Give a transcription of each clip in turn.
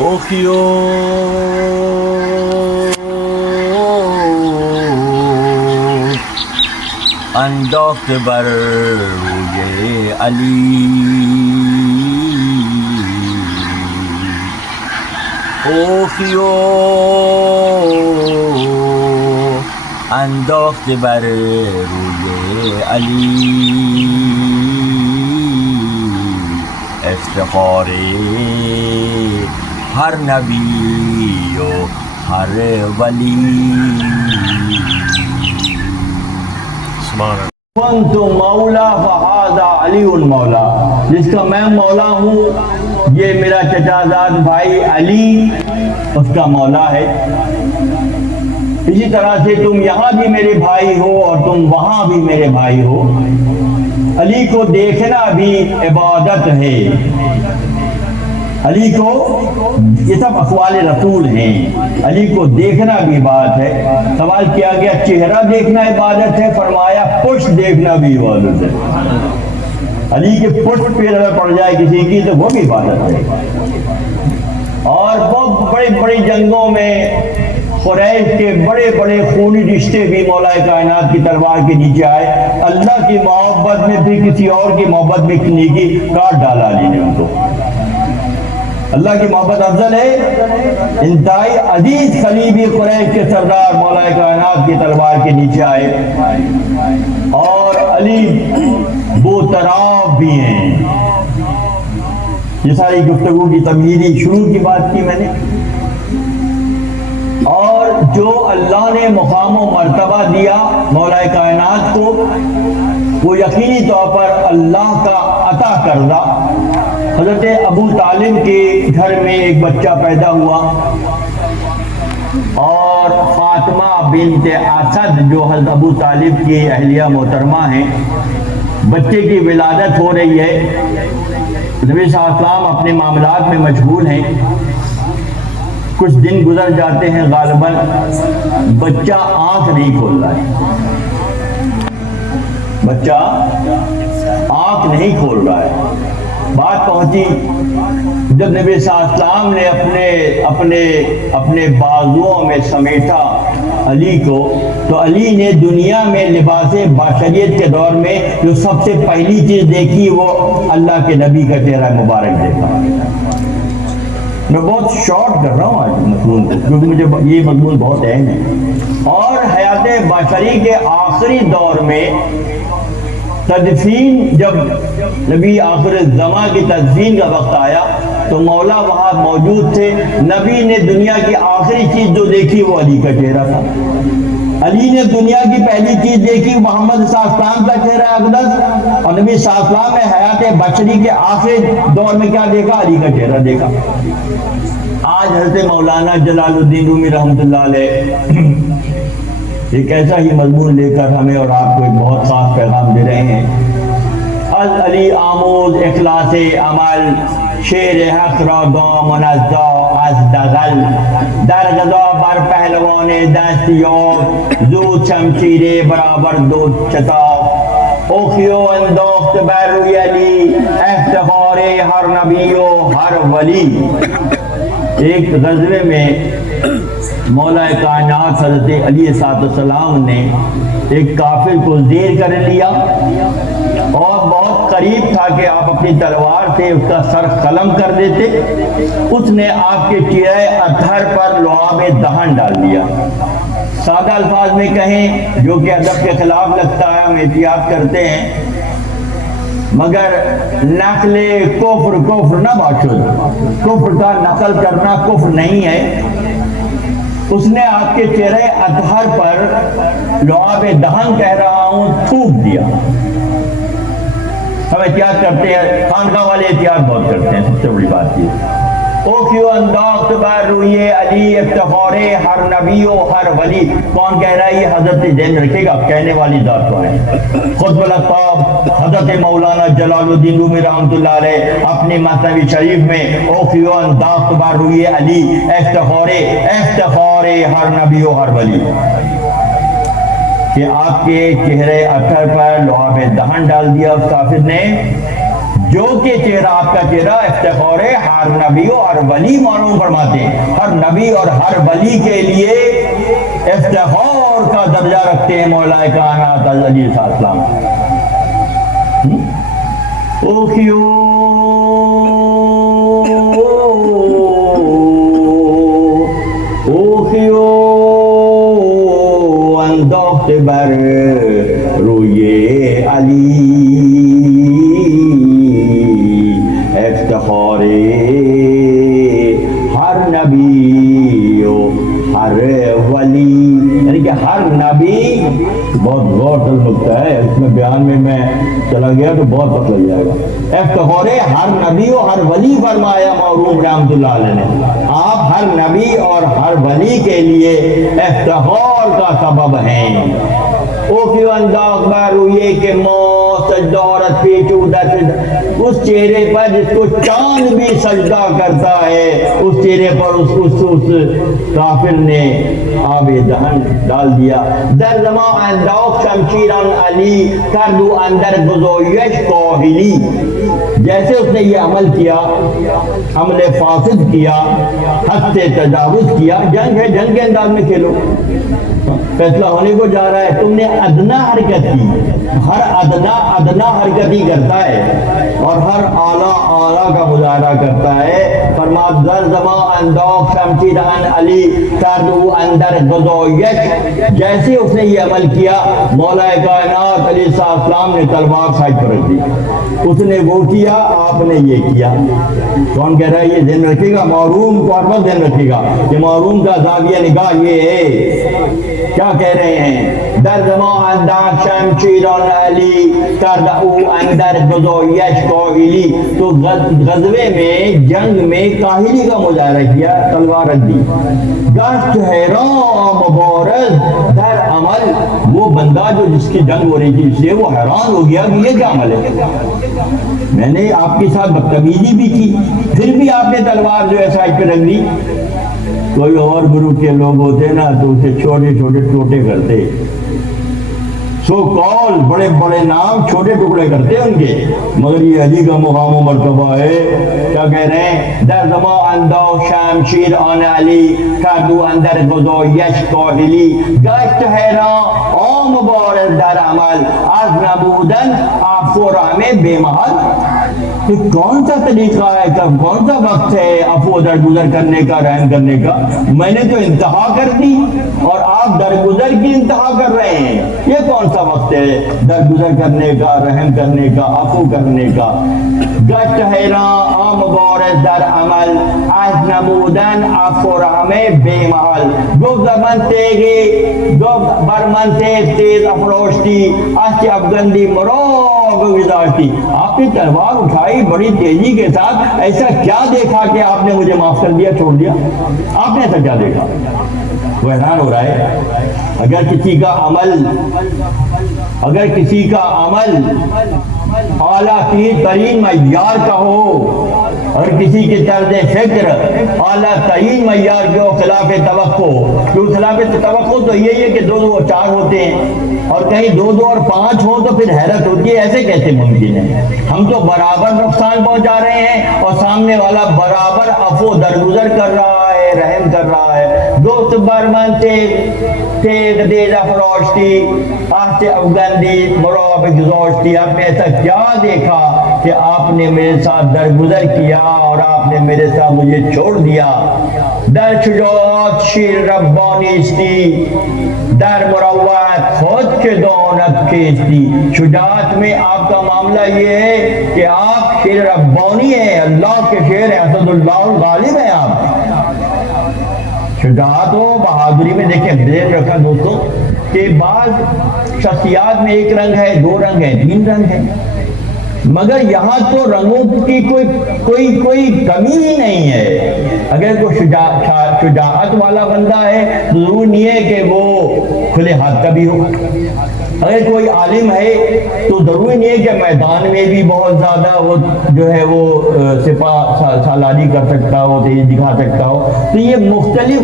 اوخیو انداخت بر روی علی، اوخیو انداخت بر روی علی، افتخار ہر نبی و ہر ولی. كنت مولا فہذا علی مولا، جس کا میں مولا ہوں یہ میرا چچا زاد بھائی علی اس کا مولا ہے. اسی طرح سے تم یہاں بھی میرے بھائی ہو اور تم وہاں بھی میرے بھائی ہو. علی کو دیکھنا بھی عبادت ہے. علی کو، یہ سب اقوال رسول ہیں، علی کو دیکھنا بھی عبادت ہے. سوال کیا گیا چہرہ دیکھنا عبادت ہے، فرمایا پشت دیکھنا بھی عبادت ہے. علی کے پشت پہ اگر پڑ جائے کسی کی تو وہ بھی عبادت ہے. اور بہت بڑی بڑی جنگوں میں قریش کے بڑے بڑے خونی رشتے بھی مولا کائنات کی تلوار کے نیچے آئے. اللہ کی محبت میں بھی کسی اور کی محبت میں نیکی کاٹ ڈالا علی نے ان کو. اللہ کی محبت افضل ہے. انتہائی عزیز قریبی قریش کے سردار مولا کائنات کی تلوار کے نیچے آئے اور علی بوطراف بھی ہیں. یہ ساری گفتگو کی تمہیدی شروع کی بات کی میں نے. اور جو اللہ نے مقام و مرتبہ دیا مولا کائنات کو وہ یقینی طور پر اللہ کا عطا کردہ. حضرت ابو طالب کے گھر میں ایک بچہ پیدا ہوا اور فاطمہ بنت اسد جو حضرت ابو طالب کی اہلیہ محترمہ ہیں، بچے کی ولادت ہو رہی ہے. نبی صلی اللہ علیہ وسلم اپنے معاملات میں مشغول ہیں. کچھ دن گزر جاتے ہیں، غالباً بچہ آنکھ نہیں کھول رہا ہے. بچہ آنکھ نہیں کھول رہا ہے. بات پہنچی جب نبی صلی اللہ علیہ وسلم نے اپنے بازوؤں میں سمیٹا علی کو، تو علی نے دنیا میں لباس بشریت کے دور میں جو سب سے پہلی چیز دیکھی وہ اللہ کے نبی کا چہرہ مبارک دیکھا. میں بہت شارٹ کر رہا ہوں آج مضمون کو کیونکہ مجھے یہ مضمون بہت اہم ہے. اور حیات بشری کے آخری دور میں تدفین، جب نبی آخر الزماں کی تدفین کا وقت آیا تو مولا وہاں موجود تھے. نبی نے دنیا کی آخری چیز جو دیکھی وہ علی کا چہرہ تھا. علی نے دنیا کی پہلی چیز دیکھی محمد صلی اللہ علیہ وسلم کا چہرہ اقدس، اور نبی صلی اللہ علیہ وسلم نے حیات بشری کے آخری دور میں کیا دیکھا؟ علی کا چہرہ دیکھا. آج حضرت مولانا جلال الدین رومی رحمۃ اللہ علیہ ایک ایسا ہی مضمون لے کر ہمیں اور آپ کو ایک بہت خاص پیغام دے رہے ہیں. از علی آموز اخلاص عمل، شیر حق را گام منزا از دغل، در غذا بر پہلوان دستیاب، زود شمشیر برابر دو شتاب، اوخیو انداخت بر روی علی، افتخار ہر نبی و ہر ولی. ایک غزوے میں مولا کائنات حضرت علی صاحب السلام نے ایک کافر کو زیر کر لیا اور بہت قریب تھا کہ آپ اپنی تلوار سے اس کا سر قلم کر دیتے. اس نے آپ کے چہرے اطہر پر لعاب دہن ڈال دیا. سادہ الفاظ میں کہیں جو کہ ادب کے خلاف لگتا ہے، ہم احتیاط کرتے ہیں، مگر نقل کفر نہ باشد، کفر کا نقل کرنا کفر نہیں ہے. اس نے آپ کے چہرے اطہر پر لعاب دہن کہہ رہا ہوں تھوک دیا. ہم احتیاط کرتے ہیں، خانقاہ والے احتیاط بہت کرتے ہیں. سب سے بڑی بات یہ اوکیو انداخت بر روی علی، افتخار ہر نبی و ہر ولی. کون کہہ رہا ہے؟ یہ حضرت ذہن رکھے گا، کہنے والی ذات کون ہے؟ خطب الاقطاب حضرت مولانا جلال الدین رومی رحمۃ اللہ علیہ اپنے مثنوی شریف میں اوکیو انداخت بر روی علی، افتخار ہر نبی و ہر ولی، کہ آپ کے چہرے اطہر پر لعاب دہن ڈال دیا اس کافر نے. جو کہ چہرہ آپ کا چہرہ افتخار ہے ہر نبی اور ولی معلوم فرماتے ہیں، ہر نبی اور ہر ولی کے لیے افتخار کا درجہ رکھتے ہیں مولا کائنات علیہ السلام۔ اوخیو اوخیو انداخت بر روی علی افتخار ہر نبی و ہر ولی، یعنی کہ ہر نبی، بہت غور سے نکتہ ہے اس میں بیان میں چلا گیا تو بہت وقت لگ جائے گا۔ افتخار ہر نبی و ہر ولی فرمایا مغروب رحمۃ اللہ علیہ نے، آپ ہر نبی اور ہر ولی کے لیے افتخار کا سبب ہیں۔ اوکیو انداز بر رویے کے سجدہ عورت پیچودہ اس چہرے پر جس کو چاند بھی سجدہ کرتا ہے، اس چہرے پر اس کافر نے آب دہن ڈال دیا۔ در زمان انداخت شمشیران علی کردو اندر گزویش کاہلی، جیسے اس نے یہ عمل کیا، عمل فاسد کیا، حد سے تجاوز کیا، جنگ ہے جنگ کے انداز میں کھیلو، فیصلہ ہونے کو جا رہا ہے، تم نے ادنا حرکت کی، ہر ادنا حرکت ہی کرتا ہے اور ہر اعلیٰ کا مظاہرہ کرتا ہے۔ فرمایا در زمان انداخت شمشیران علی کردو اندر گزویش، جیسے اس نے یہ عمل کیا مولا کائنات علیہ السلام نے تلوار سائڈ پر رکھ دی، اس نے وہ کیا، آپ نے یہ کیا۔ کون کہہ رہا ہے؟ یہ ذہن رکھے گا، معروم کو ہر وقت ذہن رکھے گا کہ معروم کا زاویہ نگاہ یہ ہے۔ کیا کہہ رہے ہیں؟ در زمان انداخت شمشیران علی کردو اندر گزویش کاہلی، تو غزوے میں جنگ میں کاہلی کا مظاہرہ کیا، تلوار رکھ دی۔ گشت حیران مبارز در عمل، وہ بندہ جو جس کی جنگ ہو رہی تھی اس لیے وہ حیران ہو گیا کہ یہ کیا عمل ہے، میں نے آپ کے ساتھ بدتمیزی بھی کی پھر بھی آپ نے تلوار جو ہے سائڈ پہ رکھ دی۔ کوئی اور گروپ کے لوگ ہوتے نا تو اسے چھوٹے چھوٹے ٹوٹے کرتے، سو کال بڑے بڑے نام چھوٹے ٹکڑے کرتے ان کے، مگر یہ علی کا مقام و مرتبہ ہے۔ کیا کہہ رہے ہیں؟ در زمان انداخت شمشیر آن علی کردو اندر گزویش کاہلی، گشت حیران آن مبارز در عمل از نبودن عفو رحم بے محل۔ کہ کون سا طریقہ ہے، کون سا وقت ہے عفو درگزر کرنے کا، رحم کرنے کا؟ میں نے تو انتہا کر دی اور آپ درگزر کی انتہا کر رہے ہیں، یہ کون سا وقت ہے درگزر کرنے کا، رحم کرنے کا، عفو کرنے کا؟ گشت حیران آن مبارز در عمل از نمودن عفو رحم بے محل، گفت من تیغی گفت بر من تیز افراشتی از افغندی مراد گزاشتی۔ آپ نے تلوار اٹھائی بڑی تیزی کے ساتھ، ایسا کیا دیکھا کہ آپ نے مجھے معاف کر دیا، چھوڑ دیا؟ آپ نے ایسا کیا دیکھا؟ وہ حیران ہو رہا ہے۔ اگر کسی کا عمل اعلیٰ ترین معیار کا ہو اور کسی کی طرز فکر اعلیٰ ترین معیار کے ہو، خلاف توقع، کیوں خلاف توقع تو یہی ہے کہ 2 2 اور 4 ہوتے ہیں، اور کہیں 2 2 اور 5 ہو تو پھر حیرت ہوتی ہے ایسے کیسے ممکن ہے؟ ہم تو برابر نقصان پہنچا رہے ہیں اور سامنے والا برابر عفو درگزر کر رہا ہے، رحم کر رہا ہے۔ دوست برمن تیغ دیز افراشتی آہت افغندی مراب گزاشتی، آپ نے ایسا کیا دیکھا کہ آپ نے میرے ساتھ درگزر کیا اور آپ نے میرے ساتھ مجھے چھوڑ دیا؟ در شجاعت شیر ربانیستی در مروت خود کے دونت کیستی، شجاعت میں آپ کا معاملہ یہ ہے کہ آپ شیر ربانی ہیں، اللہ کے شیر ہیں، اسد اللہ الغالب ہیں آپ۔ شجاعت و بہادری میں دیکھیں، ذہن رکھا دوستوں کہ بعض شخصیات میں 1 رنگ ہے، 2 رنگ ہے، 3 رنگ ہے، مگر یہاں تو رنگوں کی کوئی کمی ہی نہیں ہے۔ اگر کوئی شجاعت والا بندہ ہے تو ضرور نہیں ہے کہ وہ کھلے ہاتھ کا بھی ہو، اگر کوئی عالم ہے تو ضروری نہیں ہے کہ میدان میں بھی بہت زیادہ وہ جو ہے وہ سپاہ سالاری کر سکتا ہو، تیز دکھا سکتا ہو۔ تو یہ مختلف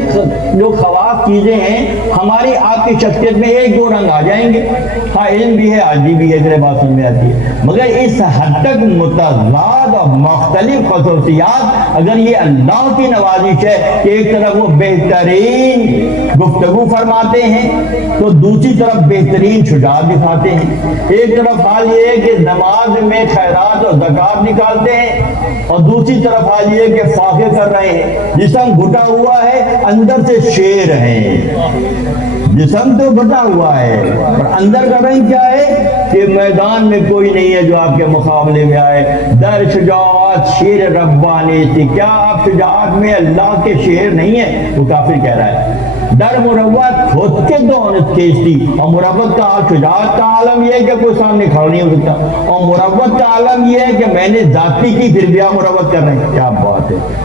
جو خواص چیزیں ہیں، ہماری آپ کی شخصیت میں ایک دو رنگ آ جائیں گے، ہاں علم بھی ہے، عاجزی بھی ہے، میرے بات سمجھ میں آتی ہے، مگر اس حد تک متضاد اور مختلف خصوصیات اگر یہ اللہ کی نوازش ہے کہ ایک طرف وہ بہترین گفتگو فرماتے ہیں تو دوسری طرف بہترین شجاعت دکھاتے ہیں، ایک طرف حال یہ ہے کہ نماز میں خیرات اور زکوٰۃ نکالتے ہیں اور دوسری طرف حال یہ ہے کہ فاقے کر رہے ہیں، جسم گھٹا ہوا ہے اندر سے شیر ہیں، جسم تو گھٹا ہوا ہے اور اندر کا رنگ کیا ہے کہ میدان میں کوئی نہیں ہے جو آپ کے مقابلے میں آئے، در شجاعت شیر ربانی تھی، کیا آپ شجاعت میں اللہ کے شیر نہیں ہیں؟ وہ کافر کہہ رہا ہے، در مروت خود کے دونت کیستی، اور مروت کا شجاعت کا عالم یہ ہے کہ کوئی سامنے کھڑا نہیں ہو سکتا، اور مروت کا عالم یہ ہے کہ میں نے ذاتی کی پھر بھی آپ مروت کر رہے ہیں، کیا بات ہے۔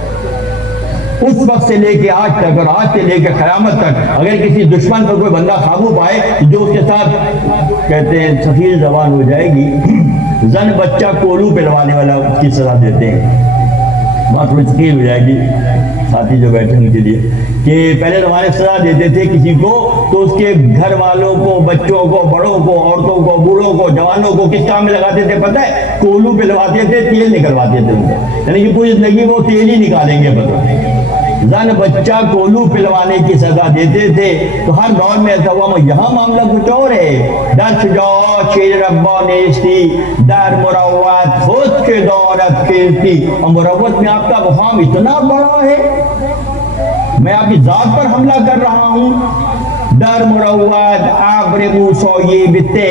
اس وقت سے لے کے آج تک اور آج سے لے کے قیامت تک اگر کسی دشمن پر کوئی بندہ قابو پائے جو اس کے ساتھ کہتے ہیں سفید زبان ہو جائے گی، زن بچہ کولو پلوانے والا کی سزا دیتے ہیں، بات مشکل ہو جائے گی ساتھی جو بیٹھے ان کے لیے کہ پہلے زمانے سزا دیتے تھے کسی کو تو اس کے گھر والوں کو، بچوں کو، بڑوں کو، عورتوں کو، بوڑھوں کو، جوانوں کو کس کام میں لگاتے تھے پتہ ہے؟ کولو پلواتے تھے، تیل نکلواتے تھے ان کو، یعنی کہ پوری زندگی وہ تیل ہی نکالیں گے پتہ، زن بچہ کولو پلوانے کی سزا دیتے تھے، تو ہر دور میں ایسا ہوا، یہاں معاملہ کچھ اور ہے، در شجاعت شیر ربا نیستی، در مروت خود کے دولت کھیلتی، اور مروت میں آپ کا مقام اتنا بڑا ہے، میں آپ کی ذات پر حملہ کر رہا ہوں، در مروت ابر موسیٰ بتے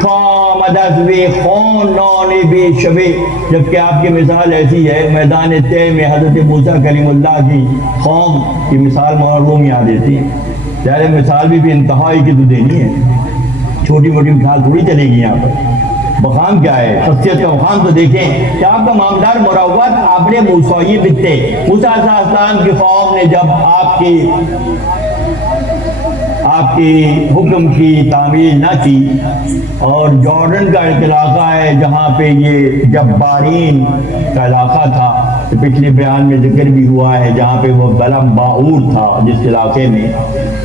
کامد از وی خونان بے شبے، جبکہ آپ کی مثال ایسی ہے، میدان طے میں حضرت موسیٰ کلیم اللہ کی قوم کی مثال محروم یاد دیتی ہے، چاہے مثال بھی انتہائی کی تو دینی ہے، چھوٹی موٹی مثال تھوڑی چلے گی یہاں پر، مقام کیا ہے، شخصیت کا مقام تو دیکھیں کہ آپ کا معاملہ مروت ابر موسیٰ بتے، موسیٰ علیہ السلام کی قوم نے جب آپ کی حکم کی تعمیل نہ کی اور جارڈن کا ایک علاقہ ہے جہاں پہ یہ جبارین کا علاقہ تھا، پچھلے بیان میں ذکر بھی ہوا ہے، جہاں پہ وہ بلم باعور تھا جس علاقے میں،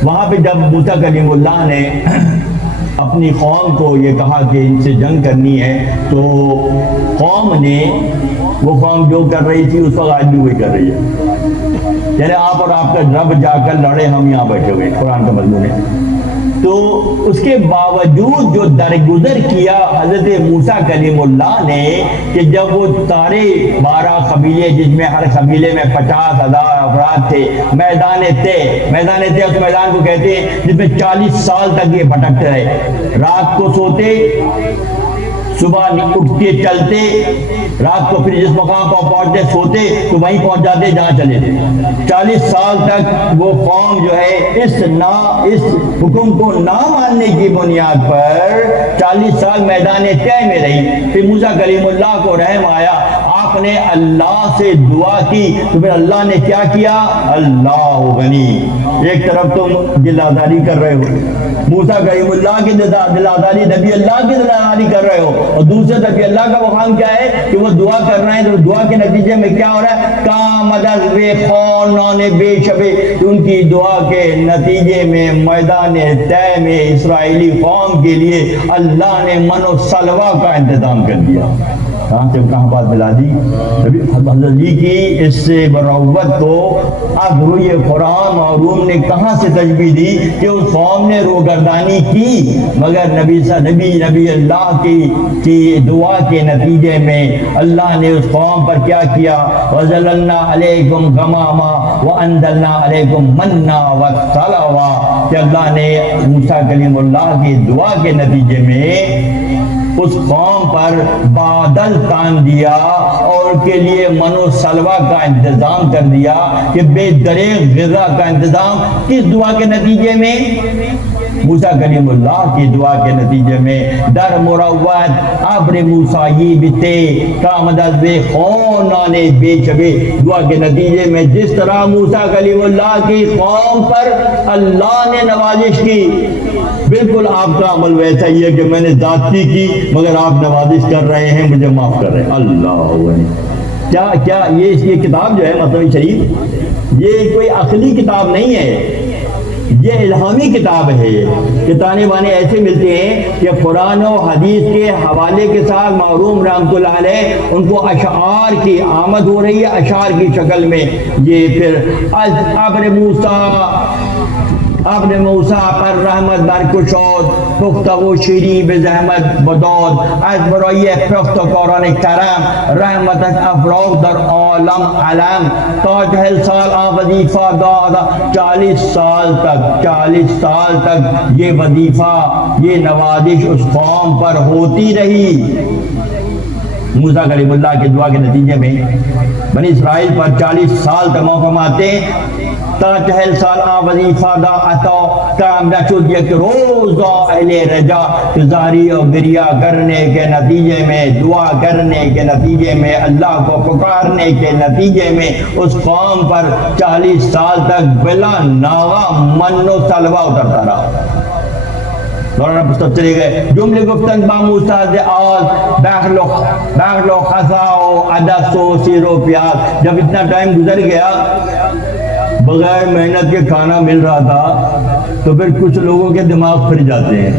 وہاں پہ جب موسیٰ کلیم اللہ نے اپنی قوم کو یہ کہا کہ ان سے جنگ کرنی ہے تو قوم نے، وہ قوم جو کر رہی تھی اس وقت آج بھی وہی کر رہی ہے، یعنی آپ اور آپ کا رب جا کر لڑے، ہم یہاں بیٹھے ہوئے، قرآن کا مضمون ہے، تو اس کے باوجود جو درگزر کیا حضرت موسیٰ کلیم اللہ نے کہ جب وہ سارے 12 قبیلے جس میں ہر قبیلے میں 50,000 افراد تھے، میدان طے اس میدان کو کہتے ہیں جس میں 40 سال تک یہ بھٹکتے رہے، رات کو سوتے، صبح اٹھ کے چلتے، رات کو پھر جس مقام پر پہنچتے سوتے تو وہیں پہنچ جاتے جہاں چلے تھے، 40 سال تک وہ قوم جو ہے اس حکم کو نہ ماننے کی بنیاد پر 40 سال میدان طے میں رہی، پھر موسیٰ کلیم اللہ کو رحم آیا، آپ نے اللہ سے دعا کی تو پھر اللہ نے کیا کیا؟ اللہ غنی، ایک طرف تم دلاداری کر رہے ہو، موسیٰ کلیم اللہ کی دلاداری، نبی اللہ کی دلاداری کر رہے ہو، اور دوسرے نبی اللہ کا مقام کیا ہے کہ وہ دعا کر رہے ہیں، تو دعا کے نتیجے میں کیا ہو رہا ہے؟ کامد از وی خونان بے شبے، ان کی دعا کے نتیجے میں میدان طے میں اسرائیلی قوم کے لیے اللہ نے من و سلوہ کا انتظام کر دیا۔ کہاں بات ملا دی؟ حضرت علی کی اس سے مروت کو اب روی قرآن معروم نے کہاں سے تشبیہ دی کہ اس قوم نے روگردانی کی، مگر نبی اللہ کی دعا کے نتیجے میں اللہ نے اس قوم پر کیا کیا؟ وَظَلَلْنَا عَلَيْكُمْ غَمَامًا وَأَنزَلْنَا عَلَيْكُمْ مَنًّا وَالسَّلْوَىٰ، کہ اللہ نے موسیٰ کلیم اللہ کی دعا کے نتیجے میں اس قوم پر بادل تان دیا اور ان کے لیے من و سلوہ کا انتظام کر دیا کہ بے دریغ غذا کا انتظام، کس دعا کے نتیجے میں؟ موسیٰ کلیم اللہ کی دعا کے نتیجے میں، در مروت ابر موسیٰ بتے کامد از وی خونان بے شبے، دعا کے نتیجے میں جس طرح موسیٰ کلیم اللہ کی قوم پر اللہ نے نوازش کی، بالکل آپ کا عمل ویسا ہی ہے کہ میں نے ذاتی کی مگر آپ نوازش کر رہے ہیں، مجھے معاف کر رہے ہیں، اللہ کیا یہ کتاب جو ہے مطلب شریف، یہ کوئی عقلی کتاب نہیں ہے، یہ الہامی کتاب ہے کہ تانے بانے ایسے ملتے ہیں کہ قرآن و حدیث کے حوالے کے ساتھ معروم رحمۃ اللہ علیہ ان کو اشعار کی آمد ہو رہی ہے، اشعار کی شکل میں. یہ پھر ابن موسیٰ پر رحمت برکشاد پخت و شیری به زحمت بداد از برای پخت قرآن کرم رحمتش افراغ در عالم علم تا 40 سال وظیفہ دادا 40 سال تک یہ وظیفہ یہ نوازش اس قوم پر ہوتی رہی. موسیٰ کلیم اللہ کی دعا کے نتیجے میں بنی اسرائیل پر 40 سال تک موقع آتے تا 40 سال وظیفہ دا عطا کام نشد یک روز دا اہل رجا زاری و گریہ کرنے کے نتیجے میں، دعا کرنے کے نتیجے میں، اللہ کو پکارنے کے نتیجے میں اس قوم پر 40 سال تک بلا ناغا من و سلوہ اترتا رہا. مولانا پستب چلے گئے جملے گفتن با موسیٰ سے آز بغل و خزا و عدس و سیر و پیاز. جب اتنا ٹائم گزر گیا بغیر محنت کے کھانا مل رہا تھا تو پھر کچھ لوگوں کے دماغ پھر جاتے ہیں.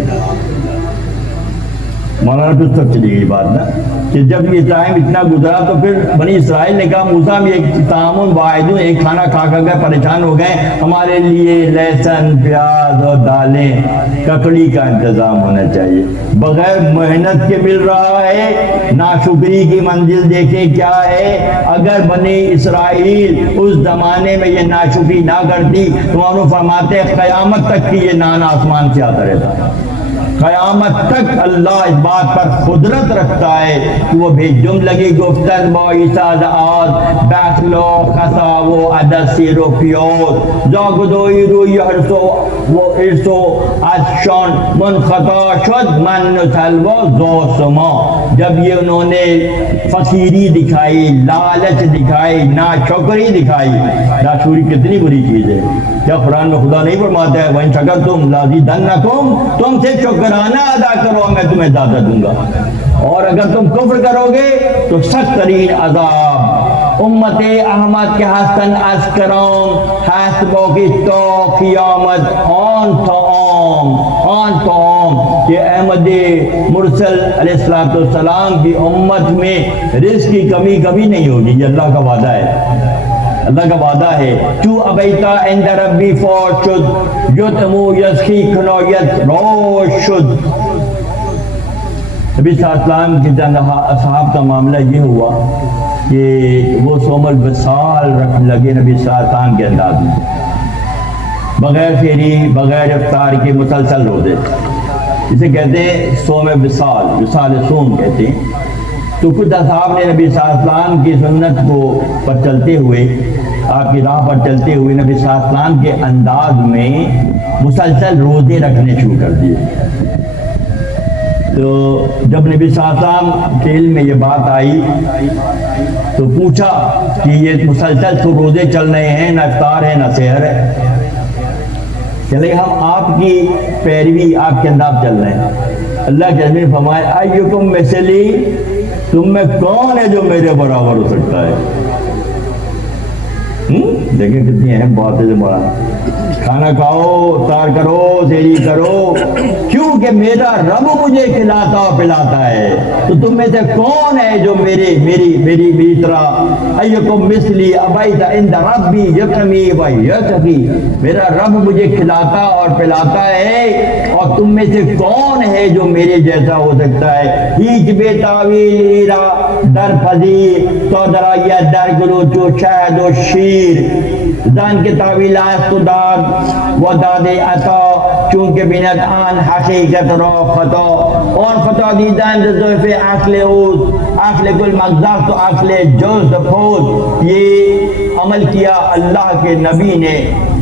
مولانا پھر سب چلی گئی بات نا کہ جب یہ ٹائم اتنا گزرا تو پھر بنی اسرائیل نے کہا موسیٰ بھی ایک تعامل واحد ایک کھانا کھا کر گئے پریشان ہو گئے، ہمارے لیے لہسن پیاز اور دالیں ککڑی کا انتظام ہونا چاہیے. بغیر محنت کے مل رہا ہے، ناشکری کی منزل دیکھیں کیا ہے. اگر بنی اسرائیل اس زمانے میں یہ ناشکری نہ کرتی تو انہوں فرماتے قیامت تک کی یہ نان آسمان سے آتا رہتا. قیامت تک اللہ اس بات پر قدرت رکھتا ہے کہ وہ بھی جملگی گفتن با عیساد آز بخلو خصاو عدسی رو پیوز زاگدوی روی حرسو و ارسو از شان منخطا شد من سلوا زاسما. جب یہ انہوں نے فقیری دکھائی، لالچ دکھائی، ناشکری دکھائی. ناشکری کتنی بری چیز ہے. کیا قرآن میں خدا نہیں فرماتا ہے وَإِن شَكَرْتُمْ لَأَزِيدَنَّكُمْ، تم سے شکرانہ ادا کرو میں تمہیں زیادہ دوں گا، اور اگر تم کفر کرو گے تو سخت ترین عذاب. امت احمد کے حسن از کرام حسبو کی تو قیامت آن تو عام کہ احمد مرسل علیہ السلام کی امت میں رزق کی کمی کبھی نہیں ہوگی. یہ اللہ کا وعدہ ہے، اللہ کا وعدہ ہے. تو ابیتا عند ربی فوت شد یتمو یسخی کنایت روش شد. نبی صلی اللہ علیہ وسلم کے چند اصحاب کا معاملہ یہ ہوا کہ وہ صوم الوصال رکھنے لگے نبی صلی اللہ علیہ وسلم کے انداز میں، بغیر فیری بغیر افطار کے مسلسل روزے. اسے کہتے ہیں صوم وصال صوم کہتے ہیں. تو کچھ اصحاب نے نبی صلی اللہ علیہ وسلم کی سنت کو پر چلتے ہوئے، آپ کی راہ پر چلتے ہوئے نبی صلی اللہ علیہ وسلم کے انداز میں مسلسل روزے رکھنے شروع کر دیے. تو جب نبی صلی اللہ علیہ وسلم کے علم میں یہ بات آئی تو پوچھا کہ یہ مسلسل تو روزے چل رہے ہیں، نہ افطار ہے نہ سحر ہے. کہ ہم آپ کی پیروی آپ کے انداز چل رہے ہیں. اللہ کے نبی نے فرمایا ایکم مثلی، تم میں کون ہے جو میرے برابر ہو سکتا ہے. دیکھیں کتنی اہم بات ہے. بڑا کھانا کھاؤ، افطار کرو، سحری کرو، کیونکہ میرا رب مجھے کھلاتا اور پلاتا ہے. تو تم میں سے کون ہے جو میری طرح ایکم مثلی ابیت عند ربی یکمی و یسقی، میرا رب مجھے کھلاتا اور پلاتا ہے، اور تم میں سے کون ہے جو میرے جیسا ہو سکتا ہے. ہیچ بے تعویل ایرا در پذیر تو درائیہ در گلو جو شہد و شیر. دان کے تعویلات تو داد و داد عطا چونکہ بینت آن حقیقت را خطا، اور خطا دیدن ضعف عقل اوز عقل کل مقدار تو عقل جز پھوز. یہ عمل کیا اللہ کے نبی نے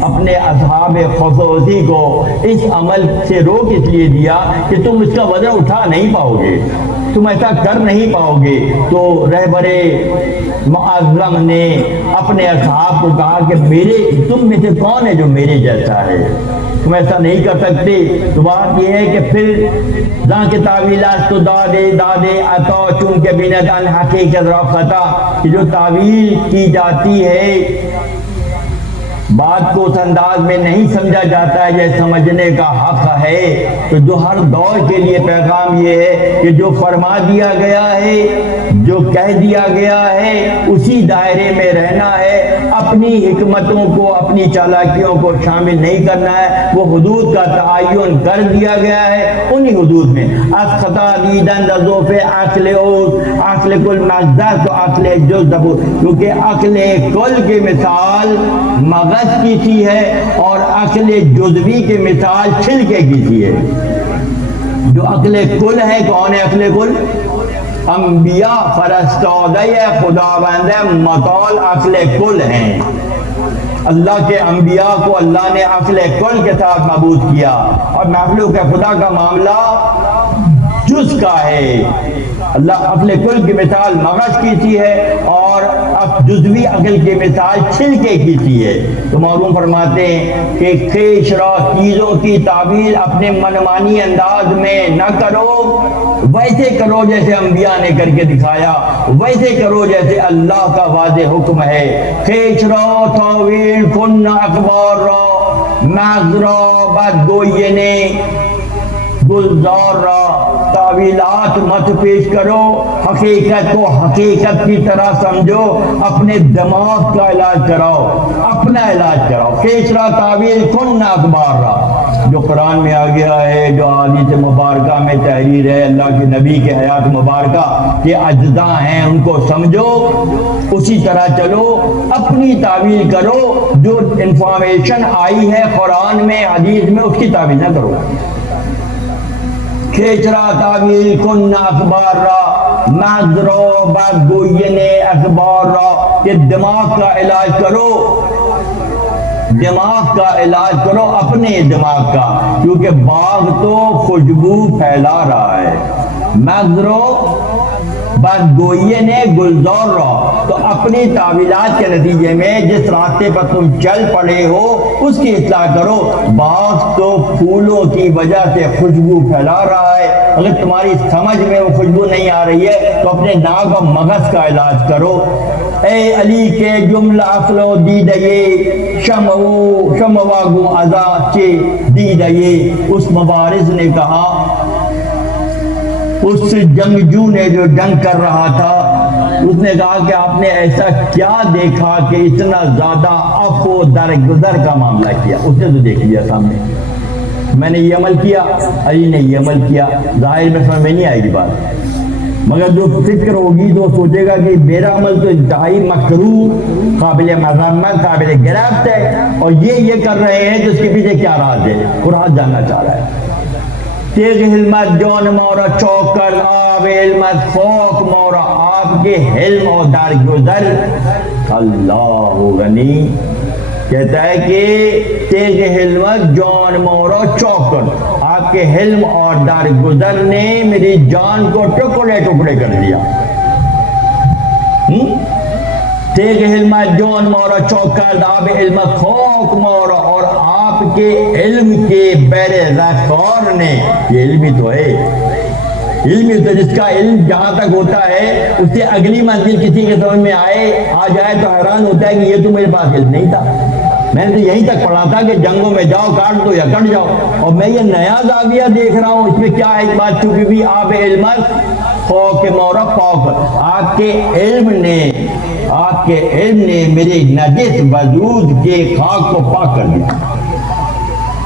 اپنے اصحاب خصوصی کو اس عمل سے روک اس لیے دیا کہ تم اس کا وزن اٹھا نہیں پاؤ گے، تم ایسا کر نہیں پاؤ گے. تو رہبر معظم نے اپنے اصحاب کو کہا کہ تم میں سے کون ہے جو میرے جیسا ہے، تم ایسا نہیں کر سکتے. تو بات یہ ہے کہ پھر جہاں کے تعویلات تو دادے عطا چونکہ بینت ان حقیقت را خطا، جو تعویل کی جاتی ہے بات کو اس انداز میں نہیں سمجھا جاتا ہے جیسے سمجھنے کا حق ہے، تو جو ہر دور کے لیے پیغام یہ ہے کہ جو فرما دیا گیا ہے، جو کہہ دیا گیا ہے، اسی دائرے میں رہنا ہے، اپنی حکمتوں کو، اپنی چالاکیوں کو شامل نہیں کرنا ہے۔ وہ حدود کا تعین کر دیا گیا ہے، انہی حدود میں اسخطا لیدن دزوف عقل اوز عقل کل مزدر تو عقل جز دبو، کیونکہ عقل کل کی مثال مغز کی سی ہے اور عقل جزوی کی مثال چھلکے کی سی ہے۔ جو عقل کل ہے، کون ہے عقل کل؟ انبیاء فرستادہ خداوند مطال عقل کل ہیں۔ اللہ کے انبیاء کو اللہ نے عقل کل کے ساتھ مبعوث کیا، اور مخلوق خدا کا معاملہ جز کا ہے۔ اللہ عقل کل کی مثال مغز کی سی ہے اور جزوی عقل کی مثال چھلکے کی سی ہے۔ تو معلوم فرماتے ہیں کہ خیش را چیزوں کی تعبیر اپنے منمانی انداز میں نہ کرو، ویسے کرو جیسے انبیاء نے کر کے دکھایا، ویسے کرو جیسے اللہ کا واضح حکم ہے۔ خیش را تاویل کن اخبار را مغز را بد گوینے گلزار را تعویلات مت پیش کرو، حقیقت کو حقیقت کی طرح سمجھو، اپنے دماغ کا علاج کراؤ، اپنا علاج کراؤ۔ کیسرا تعویل کن اخبار را، جو قرآن میں آ گیا ہے، جو حدیث مبارکہ میں تحریر ہے اللہ کے نبی کے حیات مبارکہ کے اجزاء ہیں، ان کو سمجھو، اسی طرح چلو، اپنی تعویل کرو۔ جو انفارمیشن آئی ہے قرآن میں حدیث میں، اس کی تعویل نہ کرو۔ کھیچرا تعویل کن اخبار را مغزرو بد گوین اخبار را، کہ دماغ کا علاج کرو، دماغ کا علاج کرو، اپنے دماغ کا، کیونکہ باغ تو خوشبو پھیلا رہا ہے۔ مغزرو بد گوین گلزار را، تو اپنی تعویلات کے نتیجے میں جس راستے پر تم چل پڑے ہو اس کی اصلاح کرو۔ باغ تو پھولوں کی وجہ سے خوشبو پھیلا رہا ہے، اگر تمہاری سمجھ میں وہ خوشبو نہیں آ رہی ہے تو اپنے ناک اور مغز کا علاج کرو۔ اے علی کے جملہ عقل و دیدئے شموا گو ازا چے دیدئے، اس مبارز نے کہا، اس جنگجو نے جو جنگ کر رہا تھا، اس نے کہا کہ آپ نے ایسا کیا دیکھا کہ اتنا زیادہ عفو درگزر کا معاملہ کیا؟ اس نے تو دیکھ لیا سامنے، میں نے یہ عمل کیا، علی نے یہ عمل کیا، ظاہر میں سمجھ میں نہیں آئے گی بات، مگر جو فکر ہوگی تو سوچے گا کہ میرا عمل تو انتہائی مکروہ، قابل مذمت، قابل گرفت ہے، اور یہ کر رہے ہیں تو اس کے پیچھے کیا راز ہے؟ قرآن جاننا چاہ رہا ہے۔ تیغ حلمت جان مورا چوکر آب علمت فوق مورا، آپ کے حلم اور درگزر، اللہ غنی کہتا ہے کہ تیغ حلمت جان مورا چوکر، آپ کے حلم اور درگزر نے میری جان کو ٹکڑے ٹکڑے کر دیا۔ تیغ حلمت جان مورا چوکر آب علمت فوق مورا، اور آپ کے علم کے بیر رخار نے، یہ علمی تو ہے، علمی تو جس کا علم جہاں تک ہوتا ہے اس سے اگلی منزل کسی کے سمجھ میں آ جائے تو حیران ہوتا ہے کہ یہ تو میرے پاس علم نہیں تھا، میں نے تو یہیں تک پڑھا تھا کہ جنگوں میں جاؤ کاٹ دو یا کٹ جاؤ، اور میں یہ نیا زاویہ دیکھ رہا ہوں، اس میں کیا ایک بات چھپی ہوئی، آب علمت فوق مورا فوق، آپ کے علم نے میرے نجس وجود کے خاک کو پاک کر دیا۔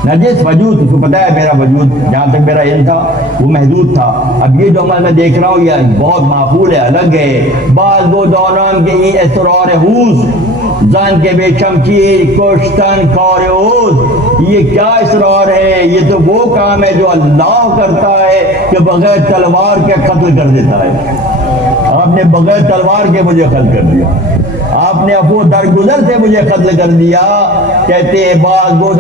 نجس وجود، اس کو پتا ہے میرا وجود جہاں تک میرا علم تھا وہ محدود تھا، اب یہ جو عمل میں دیکھ رہا ہوں یہ بہت معقول ہے، الگ ہے۔ بعض وہ دونوں کے یہ اسرار حوز زن کے بے شمشیر کشتن کار اوز، یہ کیا اسرار ہے؟ یہ تو وہ کام ہے جو اللہ کرتا ہے کہ بغیر تلوار کے قتل کر دیتا ہے۔ آپ نے بغیر تلوار کے مجھے قتل کر دیا، آپ نے ابو درگزر سے مجھے قتل کر دیا۔ کہتے ہیں بعض گو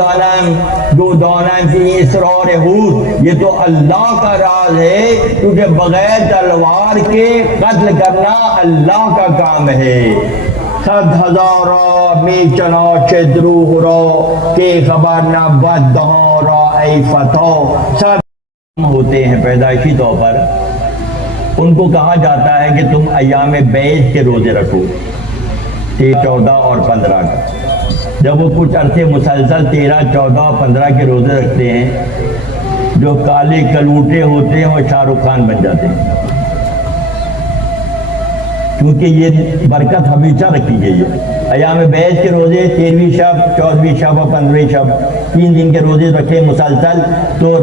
دانم کی اسرار حوت، یہ تو اللہ کا راز ہے، کیونکہ بغیر تلوار کے قتل کرنا اللہ کا کام ہے۔ صد ہزارا می چنا چدرو را کہ خبر نہ بد دہارا ای فتح، سب ہوتے ہیں پیدائشی طور پر، ان کو کہا جاتا ہے کہ تم ایام بیض کے روزے رکھو، 14 اور 15 کا، جب وہ کچھ عرصے مسلسل 13, 14, 15 کے روزے رکھتے ہیں, جو کالے کلوٹے ہوتے ہیں وہ شاہ رخ خان بن جاتے ہیں, کیونکہ یہ برکت ہمیشہ رکھی گئی ہے. ایام بیس کے روزے 13ویں شب, 14ویں شب اور 15ویں شب 3 دن کے روزے رکھے مسلسل تو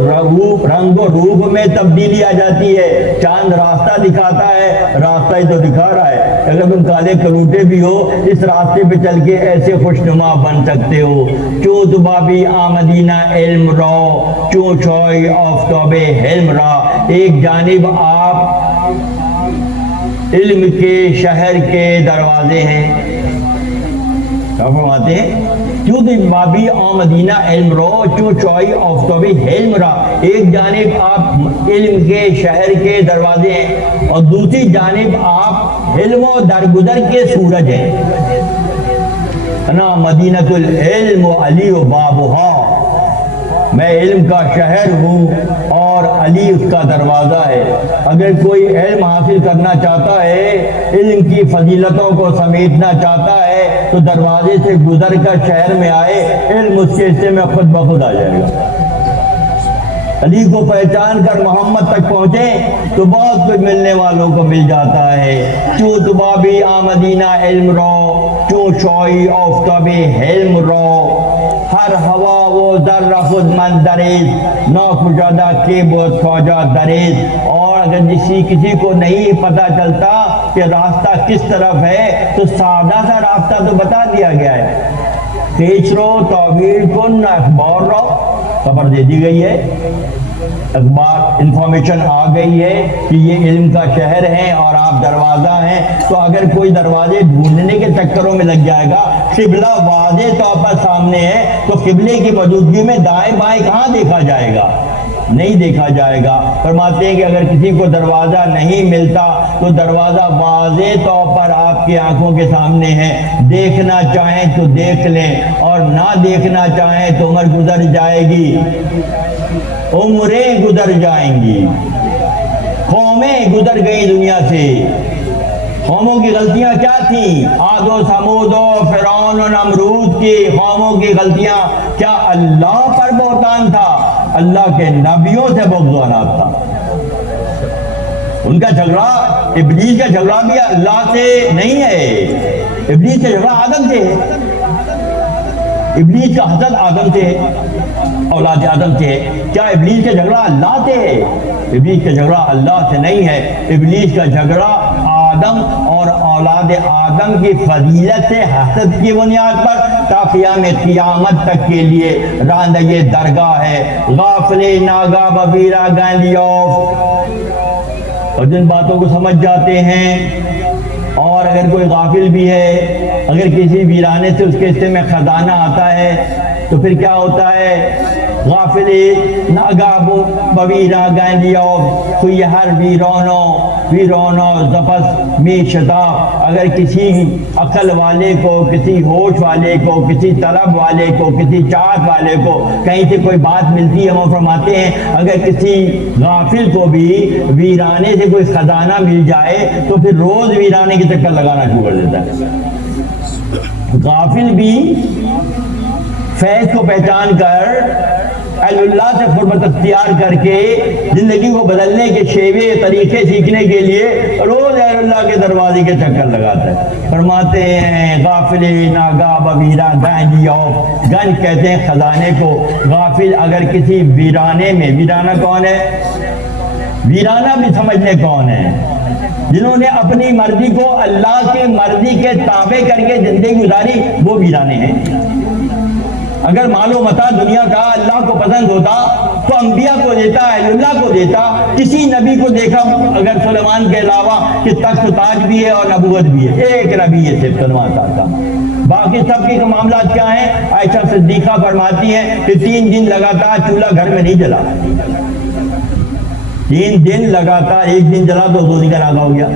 رنگ و روپ میں تبدیلی آ جاتی ہے. چاند راستہ دکھاتا ہے, راستہ ہی تو دکھا رہا ہے. اگر تم کالے کلوٹے بھی ہو, اس راستے پہ چل کے ایسے خوشنما بن سکتے ہو. چوں تو بابی آمدینہ علم رو, چوں چوئی آفتاب حلم را. ایک جانب آپ علم کے شہر کے دروازے ہیں, کیا فرماتے ہیں, کیوں تو بابی آمدینہ علم رو, چوں چوئی آفتاب حلم را. ایک جانب آپ علم کے شہر کے دروازے ہیں اور دوسری جانب آپ علم و درگزر کے سورج ہیں. انا مدینۃ العلم و علی و بابہا, میں علم کا شہر ہوں اور علی اس کا دروازہ ہے. اگر کوئی علم حاصل کرنا چاہتا ہے, علم کی فضیلتوں کو سمیٹنا چاہتا ہے, تو دروازے سے گزر کر شہر میں آئے, علم اس کے حصے میں خود بخود آ جائے گا. علی کو پہچان کر محمد تک پہنچے تو بہت کچھ ملنے والوں کو مل جاتا ہے. چوں تو بابی آمدینہ علم رو, چوں شوئی آفتاب حلم رو. ہر ہوا وہ ذرہ خود من دریز, نو کشادہ کے بہت خواجہ دریز. اور اگر کسی کو نہیں پتہ چلتا کہ راستہ کس طرف ہے تو سادہ سا راستہ تو بتا دیا گیا ہے. پیچ رو تعویل کن اخبار رو, خبر دے دی گئی ہے, اخبار انفارمیشن آ گئی ہے کہ یہ علم کا شہر ہے اور آپ دروازہ ہیں. تو اگر کوئی دروازے ڈھونڈنے کے چکروں میں لگ جائے گا, قبلہ واضح طور پر سامنے ہے, تو قبلے کی موجودگی میں دائیں بائیں کہاں دیکھا جائے گا, نہیں دیکھا جائے گا. فرماتے ہیں کہ اگر کسی کو دروازہ نہیں ملتا تو دروازہ واضح طور پر آپ کی آنکھوں کے سامنے ہے. دیکھنا چاہیں تو دیکھ لیں اور نہ دیکھنا چاہیں تو عمر گزر جائے گی, عمریں گزر جائیں گی. قومیں گزر گئی دنیا سے. قوموں کی غلطیاں کیا تھیں؟ عاد و ثمود و فرعون و نمرود کی قوموں کی غلطیاں. کیا اللہ پر بہتان تھا؟ اللہ کے نبیوں سے بغض و عناد تھا. ان کا جھگڑا, ابلیس کا جھگڑا بھی اللہ سے نہیں ہے, ابلیس کا جھگڑا آدم سے ہے. ابلیس کا حسد آدم سے ہے, اولاد آدم سے ہے. کیا ابلیس کا جھگڑا اللہ سے ہے؟ ابلیس کا جھگڑا اللہ سے نہیں ہے. ابلیس کا جھگڑا آدم اور اولاد آدم کی فضیلت سے حسد کی بنیاد پر تا قیامت تک کے لیے راندگی درگاہ ہے. غافل ناگا ببیرا گاندیوف, اور جن باتوں کو سمجھ جاتے ہیں. اور اگر کوئی غافل بھی ہے, اگر کسی ویرانے سے اس کے حصے میں خزانہ آتا ہے تو پھر کیا ہوتا ہے؟ غافل ناگا بویرا گاندیوف کوئی ہر ویرونو زفس می شتاب. اگر کسی عقل والے کو, کسی ہوش والے کو, کسی طلب والے کو, کسی چاہت والے کو کہیں سے کوئی بات ملتی ہے, وہ فرماتے ہیں اگر کسی غافل کو بھی ویرانے سے کوئی خزانہ مل جائے تو پھر روز ویرانے کے چکر لگانا شروع کر دیتا ہے. غافل بھی فیض کو پہچان کر, اللہ سے قربت اختیار کر کے زندگی کو بدلنے کے شیوے طریقے سیکھنے کے لیے روز اللہ کے دروازے کے چکر لگاتا ہے. فرماتے ہیں غافل ناگا بویرا گاندیوف, گنج کہتے ہیں خزانے کو. غافل اگر کسی ویرانے میں, ویرانہ کون ہے؟ ویرانہ بھی سمجھنے کون ہے؟ جنہوں نے اپنی مرضی کو اللہ کی مرضی کے تابع کر کے زندگی گزاری, وہ ویرانے ہیں. اگر مال و متاع دنیا کا اللہ کو پسند ہوتا تو انبیاء کو دیتا, اللہ کو دیتا. کسی نبی کو دیکھا اگر سلیمان کے علاوہ کہ تخت تاج بھی ہے اور نبوت بھی ہے, ایک نبی ہے صرف سلیمان صاحب کا. باقی سب کے معاملات کیا ہیں؟ عائشہ صدیقہ فرماتی ہیں کہ 3 دن لگاتار چولہا گھر میں نہیں جلا. 3 دن لگاتار, 1 دن جلا تو 2 دن کا ناغا ہو گیا,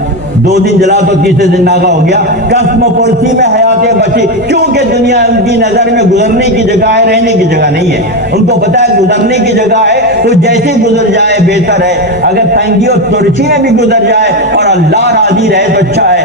2 دن جلا تو تیسرے دن ناغا ہو گیا. قسم و پرسی میں حیاتیں بچی, کیونکہ دنیا ان کی نظر میں گزرنے کی جگہ ہے, رہنے کی جگہ نہیں ہے. ان کو پتا ہے گزرنے کی جگہ ہے تو جیسے گزر جائے بہتر ہے. اگر تنگی اور ترچھی میں بھی گزر جائے اور اللہ راضی رہے تو اچھا ہے,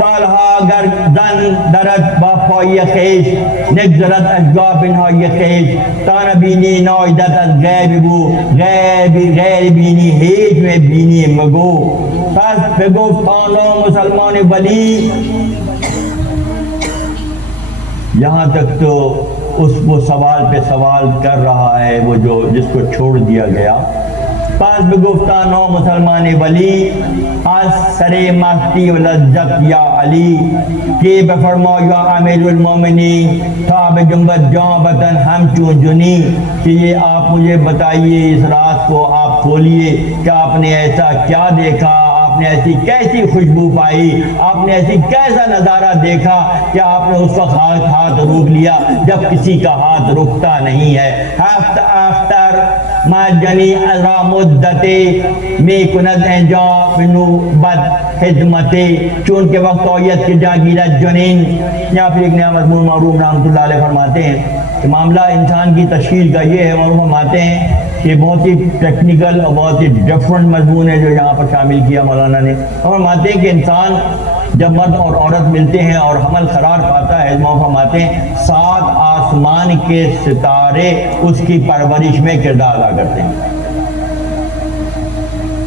طالها گردن درد با پای خیش نگذرد از گابنهای خیش تا نبینی نایدت از غیب بو غیر بینی هیچ میں بینی مگو پس بگفت آنو مسلمان ولی. یہاں تک تو اس وہ سوال پہ سوال کر رہا ہے وہ جو جس کو چھوڑ دیا گیا. پس بگفتانو مسلمان ولی از سر مستی و لذت یا علی کہ بفرما یا امیر المومنین تا بجنبت جان بطن ہم چون جنی کہ یہ آپ مجھے بتائیے اس رات کو آپ کھولیے کہ آپ نے ایسا کیا دیکھا, آپ نے ایسی کیسی خوشبو پائی, آپ نے ایسی کیسا نظارہ دیکھا کہ آپ نے اس وقت ہاتھ روک لیا جب کسی کا ہاتھ رکتا نہیں ہے. ہفت افتر ما جنی ازرا مدتے میں کند انجا منو بد خدمتے چون کے وقت اویت کے جاگیرت جنین. یہاں پھر ایک نیا مضمون معروف رحمۃ اللہ علیہ فرماتے ہیں کہ معاملہ انسان کی تشکیل کا یہ ہے. معروف فرماتے ہیں کہ بہت ہی ٹیکنیکل اور بہت ہی ڈفرنٹ مضمون ہے جو یہاں پر شامل کیا مولانا نے. اور فرماتے ہیں کہ انسان جب مرد اور عورت ملتے ہیں اور حمل قرار پاتا ہے, فرماتے ہیں 7 آسمان کے ستارے اس کی پرورش میں کردار ادا کرتے ہیں.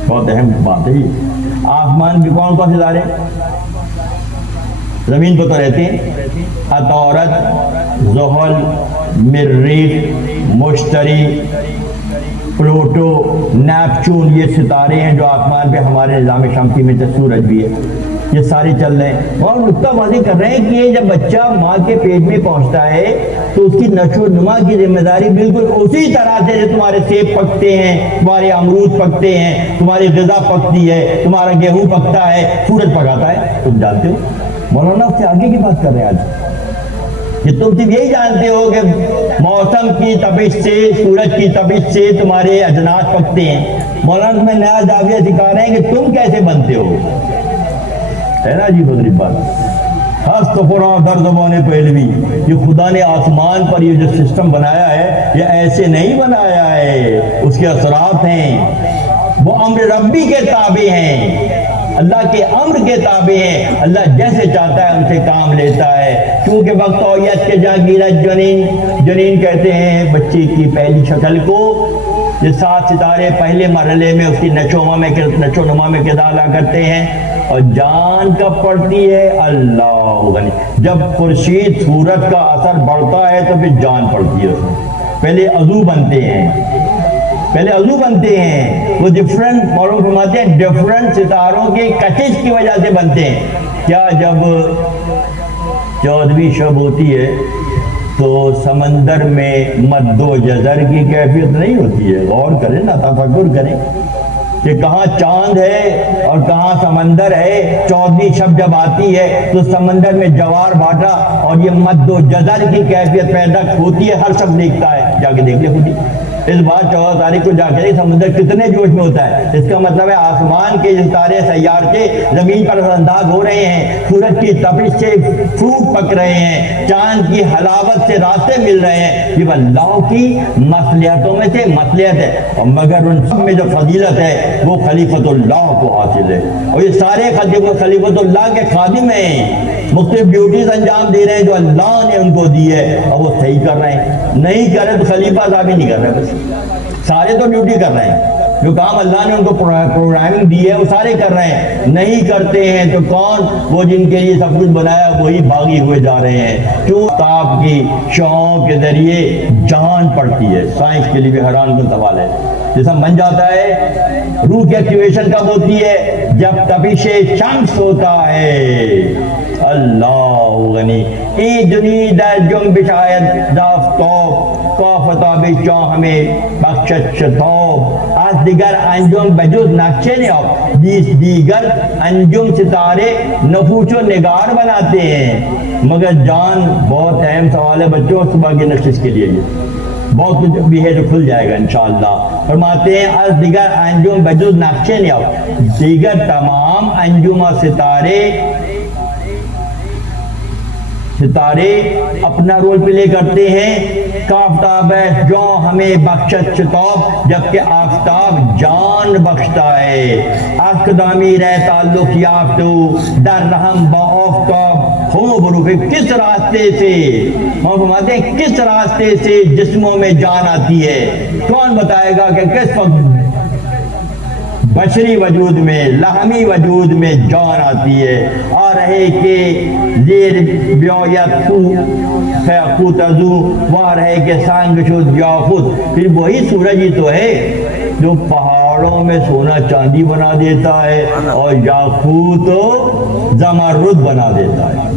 بہت اہم بات ہے. آسمان کے کون کون ستارے زمین پہ تو رہتے ہیں؟ عطارد, زحل, مریخ, مشتری, پلوٹو, نیپچون, یہ ستارے ہیں جو آسمان پہ ہمارے نظام شمسی میں سے سورج بھی ہے, یہ سارے چل رہے ہیں. اور نقطہ واضح کر رہے ہیں کہ یہ جب بچہ ماں کے پیٹ میں پہنچتا ہے تو اس کی نشو و نما کی ذمہ داری بالکل اسی طرح سے جو تمہارے سیب پکتے ہیں, تمہارے امرود پکتے ہیں, تمہاری غذا پکتی ہے, تمہارا گیہوں پکتا ہے, سورج پکاتا ہے. تم جانتے ہو مولانا اس سے آگے کی بات کر رہے ہیں آج کہ تم صرف یہی جانتے ہو کہ موسم کی تپش سے, سورج کی تپش سے تمہارے اجناس پکتے ہیں. مولانا تمہیں نیا زاویہ سکھا رہے ہیں کہ تم کیسے بنتے ہو. ہے نا جی بدری بات. ہست قرآن در زبان پہلوی, یہ خدا نے آسمان پر یہ جو سسٹم بنایا ہے یہ ایسے نہیں بنایا ہے, اس کے اثرات ہیں, وہ امر ربی کے تابع ہیں, اللہ کے امر کے تابع ہیں. اللہ جیسے چاہتا ہے ان سے کام لیتا ہے. کیونکہ وقت اویت کے جاگیرت جنین, جنین کہتے ہیں بچے کی پہلی شکل کو. یہ 7 ستارے پہلے مرحلے میں اس کی نشو و نما میں کردار ادا کرتے ہیں. اور جان کب پڑتی ہے؟ اللہ غنی, جب خورشید سورج کا اثر بڑھتا ہے تو پھر جان پڑتی ہے. پہلے عضو بنتے ہیں, وہ ڈفرنٹ معلوم فرماتے ہیں ڈفرنٹ ستاروں کے کشش کی وجہ سے بنتے ہیں. کیا جب 14ویں شب ہوتی ہے تو سمندر میں مد و جزر کی کیفیت نہیں ہوتی ہے. غور کریں نا, تفکر کریں کہ کہاں چاند ہے اور کہاں سمندر ہے. 14ویں شب جب آتی ہے تو سمندر میں جوار بھاٹا اور یہ مد و جزر کی کیفیت پیدا ہوتی ہے. ہر شخص دیکھتا ہے, جا کے دیکھ لے خود ہی. اس بار 14 تاریخ کو جا کے سمندر کتنے جوش میں ہوتا ہے. اس کا مطلب ہے آسمان کے ستارے سیارے زمین پر اثر انداز ہو رہے ہیں, سورج کی تپش سے فروٹ پک رہے ہیں, چاند کی حلاوت سے راستے مل رہے ہیں. یہ اللہ کی مصلحتوں میں سے مصلحت ہے. اور مگر ان سب میں جو فضیلت ہے وہ خلیفۃ اللہ کو حاصل ہے. اور یہ سارے خلیفۃ اللہ کے خادم ہیں, مختلف ڈیوٹیز انجام دے رہے ہیں جو اللہ نے ان کو دی ہے, اور وہ صحیح کر رہے ہیں. نہیں کرے تو خلیفہ صاحب ہی نہیں کر رہے, بس سارے تو ڈیوٹی کر رہے ہیں. جو کام اللہ نے ان کو پروگرامنگ دی ہے وہ سارے کر رہے ہیں. نہیں کرتے ہیں تو کون؟ وہ جن کے لیے سب کچھ بنایا وہی بھاگی ہوئے جا رہے ہیں. کیوں؟ تاپ کی شعاعوں کے ذریعے جان پڑتی ہے. سائنس کے لیے بھی حیران کن سوال ہے. جسم بن جاتا ہے, روح کی ایکٹیویشن کب ہوتی ہے؟ جب تپش شمس ہوتا ہے. اللہ غنی ای جنی در جنب شاید دافتاب کافتاب چاہ ہمیں بخشت شتاب. از دیگر انجم بجز نقشے نیاب, دیگر انجم ستارے نفوس و نگار بناتے ہیں. مگر جان بہت اہم سوال ہے بچوں, صبح کی نشست کے لیے بہت کچھ بھی ہے جو کھل جائے گا انشاءاللہ. فرماتے ہیں از دیگر انجم بجز نقشے نیاب, دیگر تمام انجم و ستارے ستارے اپنا رول پلے کرتے ہیں، کافتاب ہے جو ہمیں بخشت شتاب، جبکہ آفتاب جان بخشتا ہے، اقدامی رہ تعلق یافتو در رحم با آفتاب ہو بروفے۔ کس راستے سے ہم فرماتے ہیں کس راستے سے جسموں میں جان آتی ہے؟ کون بتائے گا کہ کس وقت بشری وجود میں، لحمی وجود میں جان آتی ہے؟ آ رہے کہ زیر بیایت خود ازو وہاں رہے کہ سانگ شد یا خود، پھر وہی سورج ہی تو ہے جو پہاڑوں میں سونا چاندی بنا دیتا ہے اور یاقوت و زمرد بنا دیتا ہے۔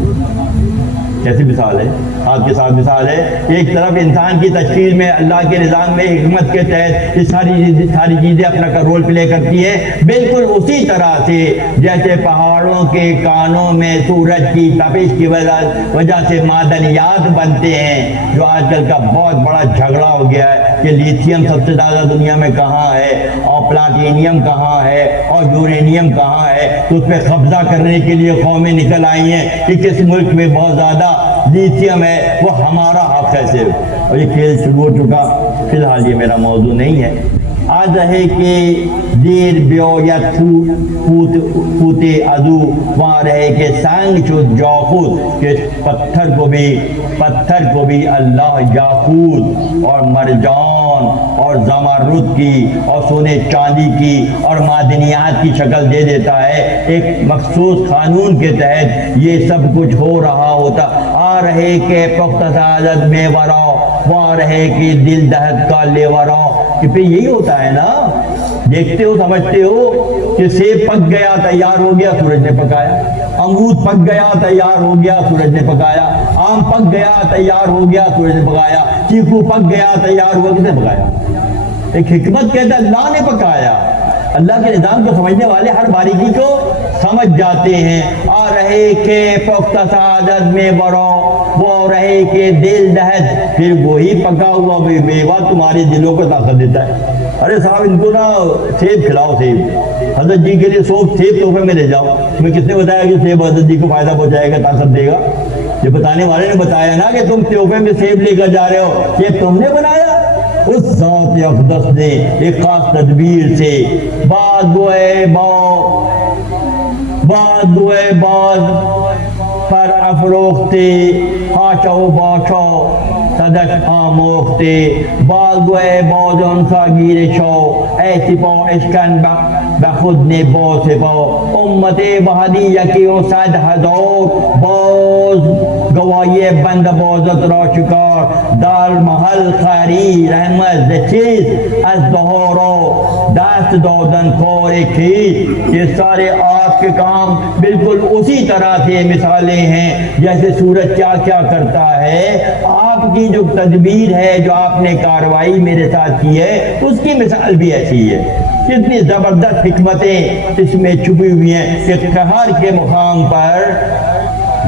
کیسی مثال ہے؟ آپ کے ساتھ مثال ہے، ایک طرف انسان کی تشکیل میں اللہ کے نظام میں حکمت کے تحت یہ ساری چیزیں اپنا رول پلے کرتی ہیں، بالکل اسی طرح سے جیسے پہاڑوں کے کانوں میں سورج کی تپش کی وجہ سے معدنیات بنتے ہیں، جو آج کل کا بہت بڑا جھگڑا ہو گیا ہے کہ لیتھیم سب سے زیادہ دنیا میں کہاں ہے اور پلاٹینیم کہاں ہے اور یورینیم کہاں ہے، تو اس پہ قبضہ کرنے کے لیے قومیں نکل آئی ہیں کہ کس ملک میں بہت زیادہ لیتھیم ہے وہ ہمارا حق ہے صرف، اور یہ کھیل شروع ہو چکا۔ فی الحال یہ میرا موضوع نہیں ہے۔ آج رہے کہ زیر بیو یا پوت ادو وہاں رہے کہ سانگ شد یاقوت، کہ پتھر کو بھی اللہ یاقوت اور مرجان اور زمرد کی اور سونے چاندی کی اور معدنیات کی شکل دے دیتا ہے۔ ایک مخصوص قانون کے تحت یہ سب کچھ ہو رہا ہوتا۔ آ رہے کہ پختہ سعادت میں ورا وہاں رہے کہ دل دہت کا لے ورا، کہ پھر یہی ہوتا ہے نا، دیکھتے ہو سمجھتے ہو کہ سیب پک گیا تیار ہو گیا سورج نے پکایا، امرود پک گیا تیار ہو گیا سورج نے پکایا، آم پک گیا تیار ہو گیا سورج نے پکایا، چیکو پک گیا تیار ہوا، کس نے پکایا؟ ایک حکمت کہتا ہے اللہ نے پکایا۔ اللہ کے نظام کو سمجھنے والے ہر باریکی کو سمجھ جاتے ہیں۔ آ رہے کہ پختہ سعادت میں برو وہ رہے کہ دل دہت، پھر وہی پکا ہوا میوہ تمہارے دلوں کو طاقت دیتا ہے۔ ارے صاحب ان کو نا سیب کھلاؤ، سیب حضرت جی کے لیے سیب تحفے میں لے جاؤ۔ تمہیں کس نے بتایا کہ سیب حضرت جی کو فائدہ پہنچائے گا، طاقت دے گا؟ یہ بتانے والے نے بتایا نا کہ تم تحفے میں سیب لے کر جا رہے ہو، یہ تم نے بنایا؟ اس ذات اقدس نے ایک خاص تدبیر سے بعد پر افروختے خاشا و باشا صدق آموختے باگوئے بازن سا گیر شو اے سپا اشکن بخود نے بو سپا امت بہدی یکی و صد ہزار باز گواہی بند بازت را شکار در محل خیری رحمت چیز از دہارا دست دادن کار کی۔ یہ سارے آپ کے کام بالکل اسی طرح سے مثالیں ہیں جیسے سورج کیا کیا کرتا ہے۔ آپ کی جو تدبیر ہے، جو آپ نے کاروائی میرے ساتھ کی ہے، اس کی مثال بھی ایسی ہے۔ کتنی زبردست حکمتیں اس میں چھپی ہوئی ہیں کہ قہر کے مقام پر،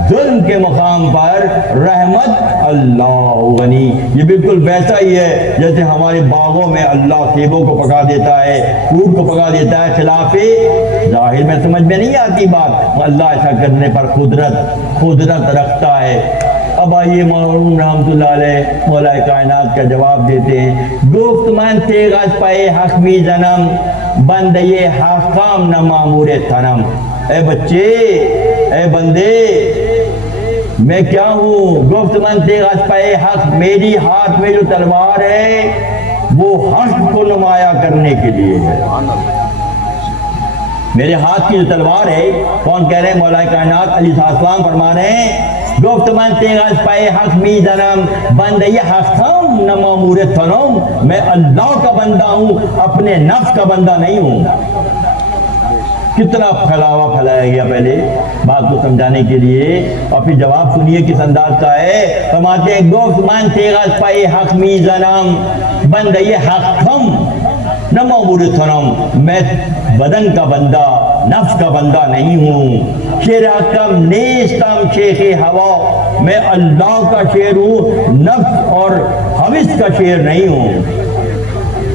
ظلم کے مقام پر رحمت اللہ غنی۔ یہ بالکل ویسا ہی ہے جیسے ہمارے باغوں میں اللہ سیبوں کو پکا دیتا ہے، فروٹ کو پکا دیتا ہے، خلاف ظاہر میں سمجھ میں نہیں آتی بات، اللہ ایسا کرنے پر قدرت رکھتا ہے۔ اب آئیے مرحوم رحمت اللہ علیہ مولا کائنات کا جواب دیتے ہیں۔ گفت من تیغش پائے حق می زنم بندے حقام نہ معمور تنم۔ اے بچے، اے بندے، میں کیا ہوں؟ گفت من تیغش پائے حق، میری ہاتھ میں جو تلوار ہے وہ حق کو نمایاں کرنے کے لیے ہے۔ میرے ہاتھ کی جو تلوار ہے، کون کہہ رہے ہیں؟ مولا کائنات علیہ السلام فرما رہے ہیں گفت من تیغش پائے حق می زنم بندے حقام نہ معمور تنم۔ میں اللہ کا بندہ ہوں، اپنے نفس کا بندہ نہیں ہوں۔ کتنا پھیلاوا پھیلایا گیا پہلے بات کو سمجھانے کے لیے، اور پھر جواب سنیے کس انداز کا ہے۔ فرماتے ہیں گفت من تیغش پائے حق می زنم بندے حقام نہ معمور تنم۔ میں بدن کا بندہ، نفس کا بندہ نہیں ہوں۔ شیر حکم نیستم شیخ ہوا، میں اللہ کا شیر ہوں، نفس اور حوث کا شیر نہیں ہوں۔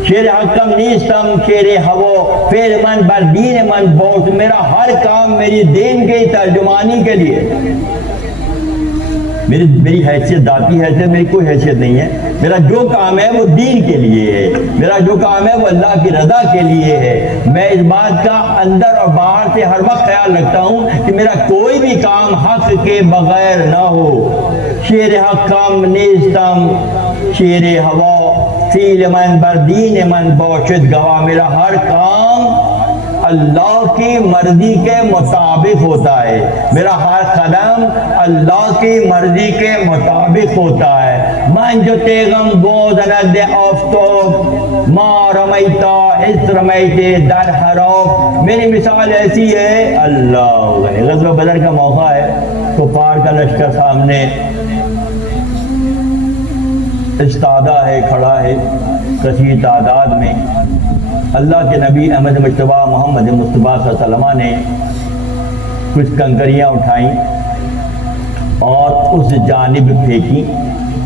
شیر حکم نیستم شیر ہوا، پھر من بر دین من بوس، میرا ہر کام میری دین کے ترجمانی کے لیے، میری حیثیت ذاتی حیثیت میری کوئی حیثیت نہیں ہے. میرا جو کام ہے وہ دین کے لیے ہے, میرا جو کام ہے وہ اللہ کی رضا کے لیے ہے. میں اس بات کا اندر اور باہر سے ہر وقت خیال رکھتا ہوں کہ میرا کوئی بھی کام حق کے بغیر نہ ہو. شیر حق کام نیستم شیر ہوا فیل من بر دین من باشد گواہ. میرا ہر کام اللہ کی مرضی کے مطابق ہوتا ہے, میرا ہر قدم اللہ کی مرضی کے مطابق ہوتا ہے. من جو تیغم گوزند آفتاب ما رمیتا اس رمیتے در حراب. میری مثال ایسی ہے, اللہ غزوہ بدر کا موقع ہے, کفار کا لشکر سامنے استادہ ہے, کھڑا ہے کثیر تعداد میں. اللہ کے نبی احمد مجتبی محمد مصطفیٰ صلی اللہ علیہ وسلم نے کچھ کنکریاں اٹھائیں اور اس جانب پھینکی,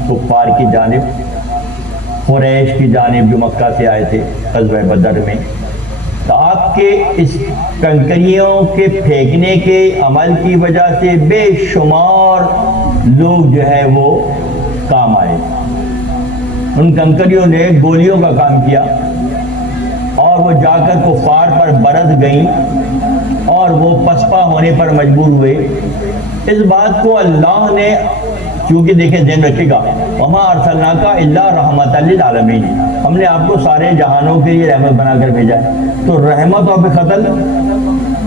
کفار کی جانب, قریش کی جانب جو مکہ سے آئے تھے غزوہ بدر میں. تو آپ کے اس کنکریوں کے پھینکنے کے عمل کی وجہ سے بے شمار لوگ جو ہے وہ کام آئے. ان کنکریوں نے گولیوں کا کام کیا اور وہ جا کر کفار پر برس گئیں اور وہ پسپا ہونے پر مجبور ہوئے. اس بات کو اللہ نے, کیونکہ دیکھیں ذہن رکھے گا, وما ارسلناک الا رحمۃ للعالمین, ہم نے آپ کو سارے جہانوں کے لیے رحمت بنا کر بھیجا ہے. تو رحمت اور قتل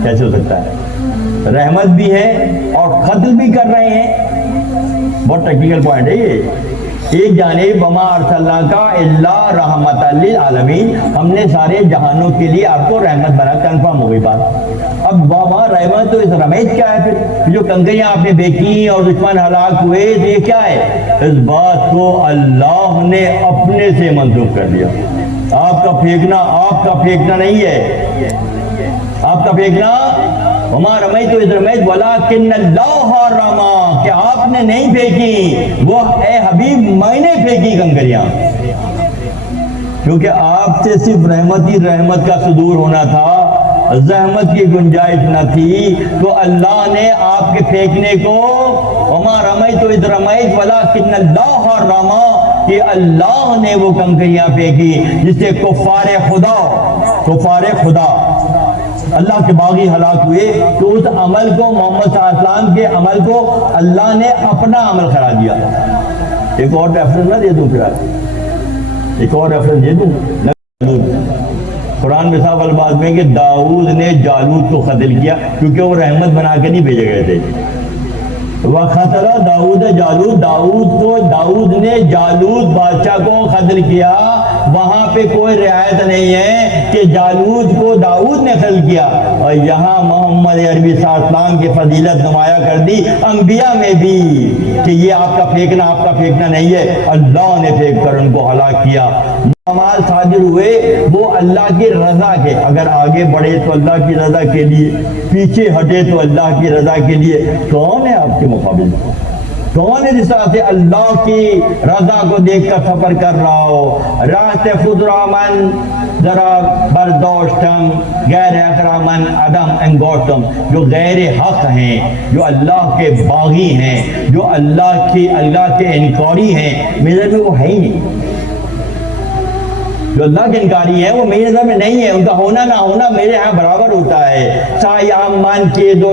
کیسے ہو سکتا ہے؟ رحمت بھی ہے اور قتل بھی کر رہے ہیں. بہت ٹیکنیکل پوائنٹ ہے یہ. ایک جانب وما ارسلناک الا رحمۃ للعالمین, ہم نے سارے جہانوں کے لیے آپ کو رحمت بنا, کنفرم ہو گئی بات. اب وہاں رحمت تو اس رمیج کیا ہے؟ پھر جو کنکریاں آپ نے دیکھی اور دشمن ہلاک ہوئے, تو یہ کیا ہے؟ اس بات کو اللہ نے اپنے سے منسوخ کر دیا. آپ کا پھینکنا نہیں ہے, آپ کا پھینکنا وما رمیت اذ رمیت ولکن اللہ رما, کہ آپ نے نہیں پھینکی, وہ اے حبیب میں نے پھینکی کنکریاں. کیونکہ آپ سے صرف رحمت ہی رحمت کا صدور ہونا تھا, زحمت کی گنجائش نہ تھی. تو اللہ نے آپ کے پھینکنے کو وما رمیت اذ رمیت ولکن اللہ رما, کہ اللہ نے وہ کنکریاں پھینکی جس سے کفار خدا اللہ کے باغی ہلاک ہوئے. تو اس عمل کو, محمد صلی اللہ علیہ وسلم کے عمل کو اللہ نے اپنا عمل قرار دیا. ایک اور ریفرنس نہ دے دوں, پھر ایک اور ریفرنس دے دوں. قرآن میں صاحب الفاظ میں کہ داؤد نے جالوت کو قتل کیا, کیونکہ وہ رحمت بنا کے نہیں بھیجے گئے تھے. وقتل داؤد جالوت, داؤد نے جالوت بادشاہ کو قتل کیا. وہاں پہ کوئی رعایت نہیں ہے کہ جالوت کو داؤد نے قتل کیا. اور یہاں محمد عربی صلی اللہ علیہ وسلم کی فضیلت نمایاں کر دی انبیاء میں بھی, کہ یہ آپ کا پھینکنا نہیں ہے, اللہ نے پھینک کر ان کو ہلاک کیا. اعمال صادر ہوئے وہ اللہ کی رضا کے, اگر آگے بڑھے تو اللہ کی رضا کے لیے, پیچھے ہٹے تو اللہ کی رضا کے لیے. کون ہے آپ کے مقابل؟ کون ہے جس طرح سے اللہ کی رضا کو دیکھ کر سفر کر رہا ہو؟ راست خود رامن ذرا برداشتم غیر اکرامن عدم انگوشتم, جو غیر حق ہیں, جو اللہ کے باغی ہیں, جو اللہ کے انکاری ہیں, میرے میں وہ ہے ہی نہیں. جو اللہ کے انکاری ہیں وہ میری نظر میں نہیں ہے, ان کا ہونا نہ ہونا میرے ہاں برابر ہوتا ہے. سایام من کے دو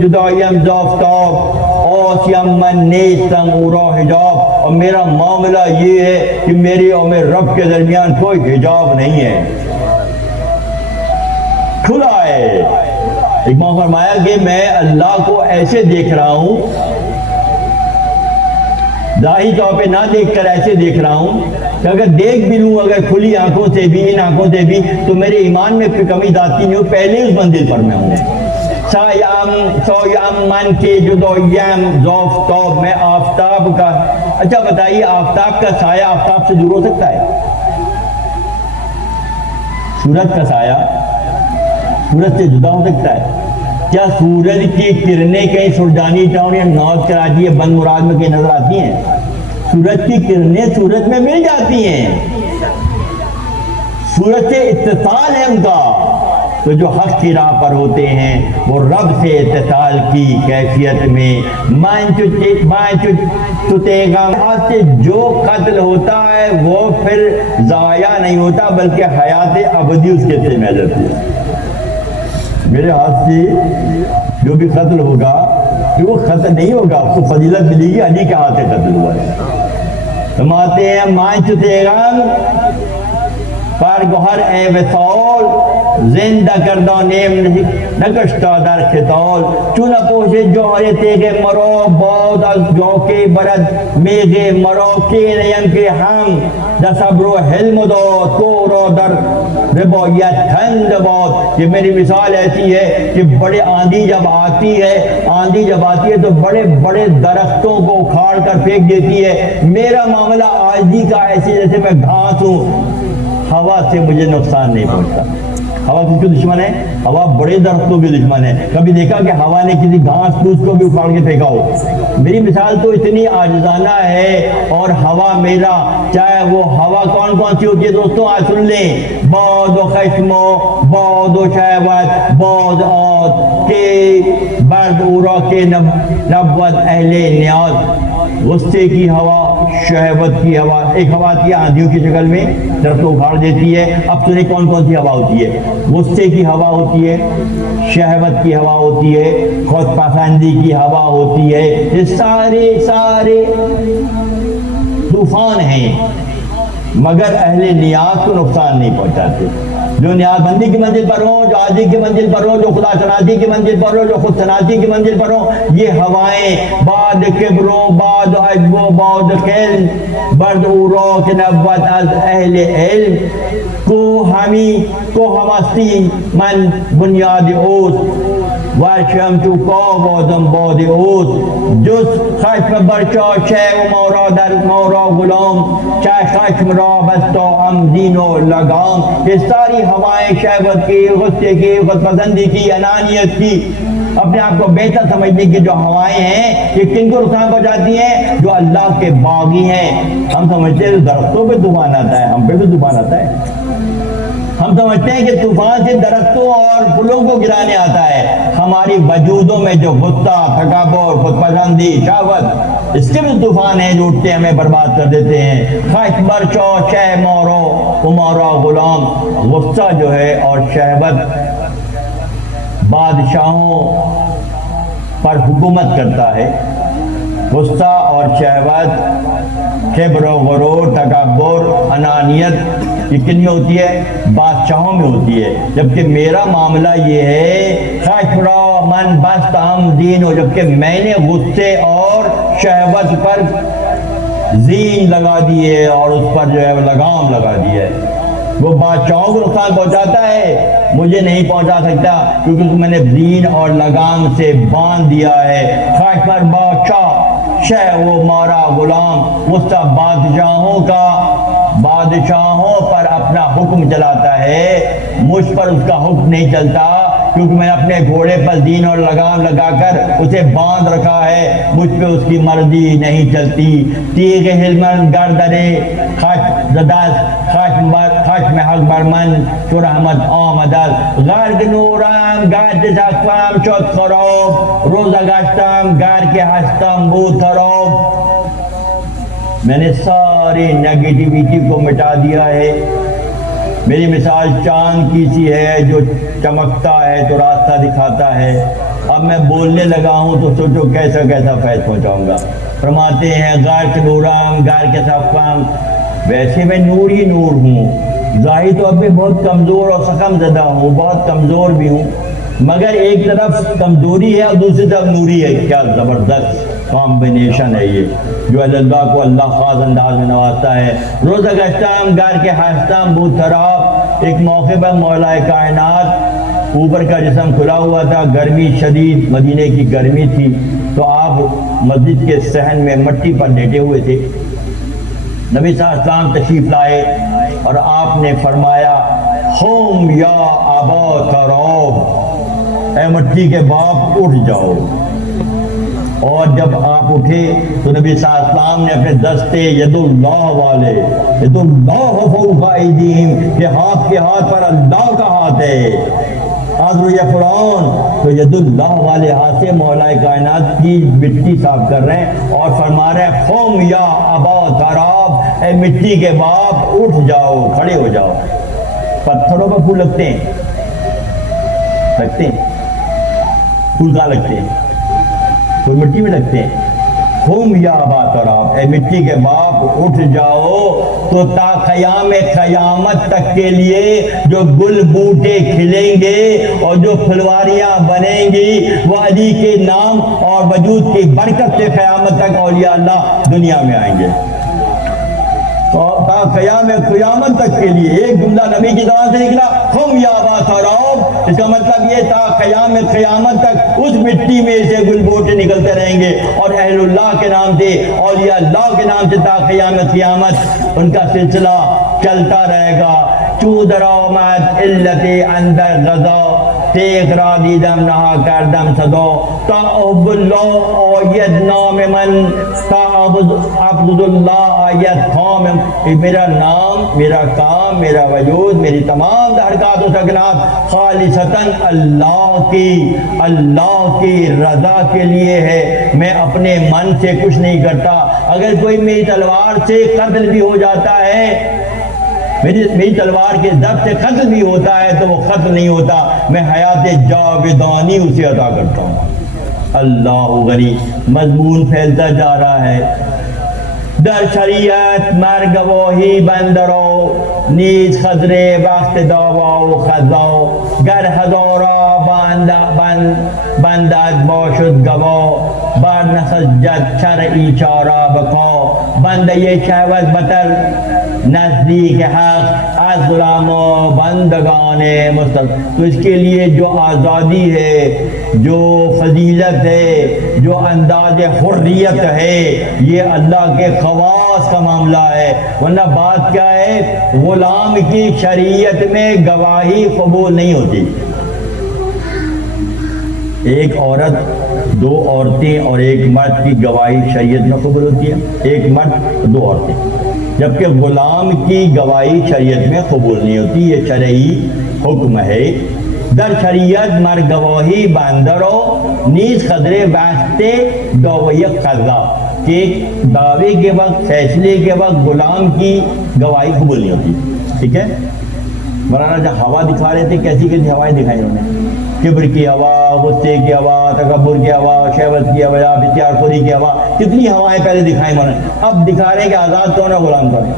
جدایم زافتاب اوسیم من نیستم اورا حجاب, اور میرا معاملہ یہ ہے کہ میری اور میرے رب کے درمیان کوئی حجاب نہیں ہے, کھلا ہے. ایک موقع فرمایا کہ میں اللہ کو ایسے دیکھ رہا ہوں, ظاہری طور پہ نہ دیکھ کر ایسے دیکھ رہا ہوں کہ اگر دیکھ بھی لوں, اگر کھلی آنکھوں سے بھی, ان آنکھوں سے بھی, تو میرے ایمان میں کوئی کمی ذاتی نہیں ہو, پہلے اس منزل پر میں ہوں. سایام من کے جدویم زافتاب, میں آفتاب کا. اچھا بتائیے, آفتاب کا سایہ آفتاب سے دور ہو سکتا ہے؟ سورج کا سایہ سورج سے جدا ہو سکتا ہے؟ کیا سورج کی کرنیں کہیں سرجانی ٹاؤن یا نارتھ کراچی یا بند مراد میں کہیں نظر آتی ہیں؟ سورج کی کرنیں سورج میں مل جاتی ہیں, سورج سے اتصال ہے ان کا. تو جو حق کی راہ پر ہوتے ہیں وہ رب سے اتصال کی کیفیت میں سے جو قتل ہوتا ہے وہ پھر ضائع نہیں ہوتا بلکہ حیات ابدی اس کے سے مل جاتی ہے۔ میرے ہاتھ سے جو بھی قتل ہوگا کہ وہ قتل نہیں ہوگا، اس کو فضیلت ملے گی علی کے ہاتھ سے قتل ہوا ہے۔ فرماتے ہیں مانچ تیغم پر گوہر اے وصال زندہ کردہ نیم نکشتا در خطال چون پوشے جوہر تیغ مرو بود از جوکے برد میغ مرو کے نیم کے ہم دصبر و حلم دو تو رو در ربایت تھند بات۔ یہ میری مثال ایسی ہے کہ بڑے آندھی جب آتی ہے تو بڑے بڑے درختوں کو اکھاڑ کر پھینک دیتی ہے۔ میرا معاملہ آجزی کا ایسے جیسے میں گھاس ہوں، ہوا سے مجھے نقصان نہیں پہنچتا۔ ہوا کس کے دشمن ہے؟ ہوا بڑے درختوں کے دشمن ہے۔ کبھی دیکھا کہ ہوا نے کسی گھاس پھوس کو بھی اکھاڑ کے پھینکا ہو؟ میری مثال تو اتنی عاجزانہ ہے، اور ہوا میرا، چاہے وہ ہوا کون کون سی ہوتی ہے دوستوں آج سن لیں، باد و خشم و باد و شہوت باد آت کے برد اورا کے نبوت اہل نیاز۔ غصے کی ہوا، شہوت کی ہوا، ایک ہوا آتی ہے آندھیوں کی شکل میں درختوں اکھاڑ دیتی ہے۔ اب سنیں کون کون سی ہوا ہوتی ہے؟ غصے کی ہوا ہوتی ہے، شہوت کی ہوا ہوتی ہے، خود پسندی کی ہوا ہوتی ہے۔ یہ سارے طوفان ہیں، مگر اہل نیاز کو نقصان نہیں پہنچاتے۔ جو نیاز بندی کی منزل پر ہوں، جو عاجزی کی منزل پر ہوں، جو خدا شناسی کی منزل پر ہوں، جو خود شناسی کی منزل پر ہوں، یہ ہوائیں بعد کبر و بعد عجب و بعد خلم برد اورا کے نبوت از اہل علم کو ہمستی من بنیاد اوت ورشم تو کاوادم باد اوت جز خشم برچا چه و مورا در مورا غلام چه خشم را بستا ہم دین و لگام۔ یہ ساری ہوائیں شہوت کی، غصے کی، خود پسندی کی، انانیت کی، اپنے آپ کو بہتر سمجھنے کی جو ہوائیں ہیں، یہ کن کو نقصان پہنچاتی ہیں؟ جو اللہ کے باغی ہیں۔ ہم سمجھتے ہیں درختوں پہ طوفان آتا ہے، ہم پہ بھی طوفان آتا ہے۔ ہم سمجھتے ہیں کہ طوفان سے درختوں اور پھولوں کو گرانے آتا ہے، ہماری وجودوں میں جو غصہ، تکبر، خود پسندی، شہوت، اس کے بھی طوفان ہیں جو اٹھتے ہمیں برباد کر دیتے ہیں۔ خش برچو چہ مورو کمارا غلام، غصہ جو ہے اور شہوت بادشاہوں پر حکومت کرتا ہے۔ غصہ اور شہوت، کبر و غرور، تکبر، انانیت، یہ کن میں ہوتی ہے؟ بادشاہوں میں ہوتی ہے۔ جبکہ میرا معاملہ یہ ہے خشرا من بست ہم دین ہو، جبکہ میں نے غصے اور شہوت پر زین لگا دی ہے اور اس پر جو ہے لگام لگا دی ہے۔ وہ بادشاہوں کو نقصان پہنچاتا ہے، مجھے نہیں پہنچا سکتا، کیونکہ اس کو میں نے زین اور لگام سے باندھ دیا ہے۔ خشمر بادشاہ شہ وہ مارا غلام، غصہ بادشاہوں کا، بادشاہوں پر اپنا حکم چلاتا ہے، مجھ پر اس کا حکم نہیں چلتا، کیونکہ میں نے اپنے گھوڑے پر زین اور لگام لگا کر اسے باندھ رکھا ہے، مجھ پہ اس کی مرضی نہیں چلتی۔ تیغ ہلمن گردرے خش زدست خشم حق برمن تو رحمت آمدست غرق نورم گرد سقفم شد خراب روزہ گشتم گر کے ہستم بود خراب۔ میں نے ساری نیگیٹیویٹی کو مٹا دیا ہے۔ میری مثال چاند کی سی ہے جو چمکتا ہے تو راستہ دکھاتا ہے۔ اب میں بولنے لگا ہوں تو سوچو کیسا کیسا فیض پہنچاؤں گا۔ فرماتے ہیں غرق نورم گر کے سقفم، ویسے میں نور ہی نور ہوں، ظاہر تو اب بھی بہت کمزور اور زخم زدہ ہوں، بہت کمزور بھی ہوں، مگر ایک طرف کمزوری ہے اور دوسری طرف نوری ہے۔ کیا زبردست کامبینیشن ہے یہ، جو اللہ کو اللہ خاص انداز میں نوازتا ہے۔ روزہ گشتم گر کے ہستم بود خراب، ایک موقع پر مولا کائنات اوپر کا جسم کھلا ہوا تھا، گرمی شدید، مدینے کی گرمی تھی، تو آپ مسجد کے صحن میں مٹی پر لیٹے ہوئے تھے۔ نبی صلی اللہ علیہ وسلم تشریف لائے اور آپ نے فرمایا ہوم یا آبا تراب، اے مٹی کے باپ اٹھ جاؤ۔ اور جب آپ اٹھے تو نبی صلی اللہ علیہ وسلم نے اپنے دستے ید اللہ والے، ید اللہ فوق ایدیہم، کہ ہاتھ کے ہاتھ پر اللہ کا ہاتھ ہے، آدھر یہ فرعون تو ید اللہ والے ہاتھ سے مولا کائنات کی مٹی صاف کر رہے ہیں اور فرما رہے ہیں قوم یا ابا تراب، اے مٹی کے باپ اٹھ جاؤ، کھڑے ہو جاؤ۔ پتھروں پر پھول لگتے ہیں پھول کہاں لگتے ہیں؟ پھول مٹی میں لگتے ہیں۔ قوم یا ابا تراب، اے مٹی کے باپ اٹھ جاؤ، تو تا قیام قیامت تک کے لیے جو گل بوٹے کھلیں گے اور جو پھلواریاں بنیں گی وہ علی کے نام اور وجود کی برکت سے قیامت تک اولیاء اللہ دنیا میں آئیں گے۔ تو تا قیام قیامت تک کے لیے ایک جملہ نبی کی زبان سے نکلا قوم یا ابا تراب، اس کا مطلب یہ تا قیام قیامت تک اس مٹی میں سے گل بوٹے نکلتے رہیں گے اور اہل اللہ کے نام سے، اولیاء اللہ کے نام سے تا قیام قیامت ان کا سلسلہ چلتا رہے گا۔ چود رامت علت اندر غذا، تیغ را دیدم نہا کردم صدا، تا عبد اللہ آید نام من، تا عبد اللہ آید کام، میرا نام، میرا کام، میرا وجود، میری تمام حرکات و سکنات خالصتاً اللہ کی رضا کے لیے ہے، میں اپنے من سے کچھ نہیں کرتا۔ اگر کوئی میری تلوار سے قتل بھی ہو جاتا ہے، میری تلوار کے ضرب سے قتل بھی ہوتا ہے تو وہ قتل نہیں ہوتا، میں حیات جاودانی اسے عطا کرتا ہوں۔ اللہ غنی۔ مضمون پھیلتا جا رہا ہے۔ در شریعت مر گواہی بندرو، نیز خضر وقت داوا و خضا، گر هزارا بندد باشد گوا، بر نسجد شرعی چارا بکا، بنده شهوت بتر نزدیک حق از غلام و بندگان مستقیم۔ تو اس کے لیے جو آزادی ہے، جو فضیلت ہے، جو انداز حریت ہے، یہ اللہ کے خواص کا معاملہ ہے، ورنہ بات کیا ہے؟ غلام کی شریعت میں گواہی قبول نہیں ہوتی۔ ایک عورت، دو عورتیں اور ایک مرد کی گواہی شریعت میں قبول ہوتی ہے، ایک مرد دو عورتیں، جبکہ غلام کی گواہی شریعت میں قبول نہیں ہوتی۔ یہ شرعی حکم ہے۔ در شریعت مر گواہی بندرو، نیز خضر وقت دعوی قضا، کہ دعوے کے وقت، فیصلے کے وقت غلام کی گواہی قبول نہیں ہوتی۔ ٹھیک ہے؟ مولانا جب ہوا دکھا رہے تھے، کیسی کیسی ہوائیں دکھائی انہوں نے؟ کبر کی ہوا، غصے کی ہوا، تکبر کی ہوا، شہوت کی ہوا، اختیار خوری کی ہوا، کتنی ہوائیں پہلے دکھائیں مولانا۔ اب دکھا رہے ہیں کہ آزاد کون ہے، غلام کون ہے۔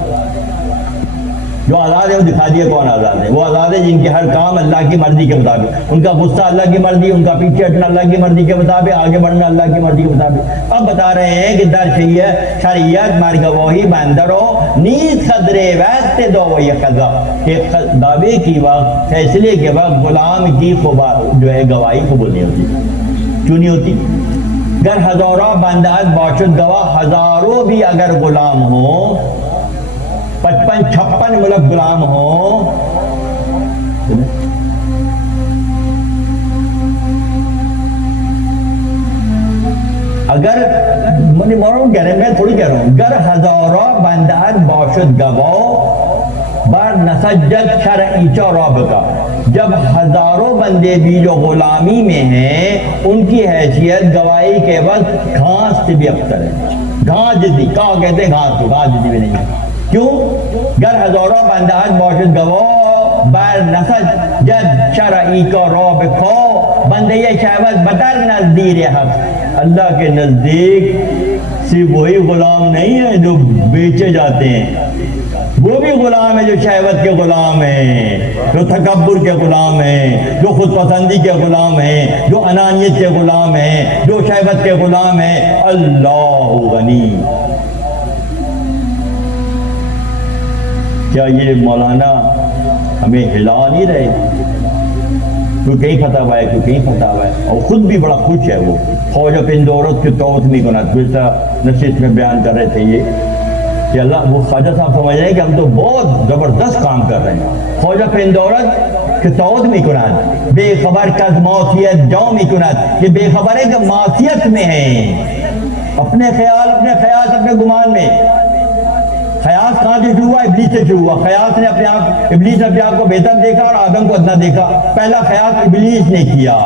جو آزاد ہے وہ دکھا دیا کون آزاد ہے۔ وہ آزاد ہے جن کے ہر کام اللہ کی مرضی کے مطابق، ان کا غصہ اللہ کی مرضی، ان کا پیچھے ہٹنا اللہ کی مرضی کے مطابق، آگے بڑھنا اللہ کی مرضی کے مطابق۔ اب بتا رہے ہیں کہ در شریعت مر گواہی بندرو، نیز خضر وقت دعوی قضا، کہ دعوے کی وقت، فیصلے کے وقت غلام کی جو ہے گواہی قبول نہیں ہوتی۔ کیوں نہیں ہوتی؟ گر ہزاروں بندات باشد گواہ، ہزاروں بھی اگر غلام ہوں، 55-56 ملک غلام ہوں، اگر کہہ رہے ہیں، میں تھوڑی کہہ رہا ہوں، گر ہزاروں بندات باشد گواہ، بر نسجد شرعی چاراب کا، جب ہزاروں بندے بھی جو غلامی میں ہیں، ان کی حیثیت گواہی کے وقت گھاس سے بھی افضل ہے۔ گھاس جتنی کہا کہتے ہیں، گھاس کو گھاس جتنی بھی نہیں ہے۔ کیوں؟ گر ہزاروں بندات باشد گواہ، بر نسجد شرعی کا راب کھو، بندے شہوت بتر نزدیر حق، اللہ کے نزدیک صرف وہی غلام نہیں ہے جو بیچے جاتے ہیں، وہ بھی غلام ہے جو شہوت کے غلام ہیں، جو تکبر کے غلام ہیں، جو خود پسندی کے غلام ہیں، جو انانیت کے غلام ہیں، جو شہوت کے غلام ہیں۔ اللہ غنی۔ کیا یہ مولانا ہمیں ہلا نہیں رہے؟ کوئی کہیں پھنسا ہوا ہے، کوئی کہیں پھنسا ہوا ہے، اور خود بھی بڑا خوش ہے وہ۔ خواجہ پندورت کی توت نہیں کنات گزشتہ نشست میں بیان کر رہے تھے یہ کہ اللہ، وہ خواجہ صاحب سمجھ رہے ہیں کہ ہم تو بہت زبردست کام کر رہے ہیں۔ خواجہ پندورت کی توت نہیں کنات، بے خبر کز معصیت جاؤ نہیں کنات، یہ بے خبر ہے کہ معصیت میں ہیں، اپنے خیال اپنے گمان میں، خیال خیاس کہاں سے شروع ہوا؟ ابلیس سے شروع ہوا. خیاس نے ابلیس نے اپنے آپ کو بہتر دیکھا اور آدم کو ادنا دیکھا. پہلا خیاس ابلیس نے کیا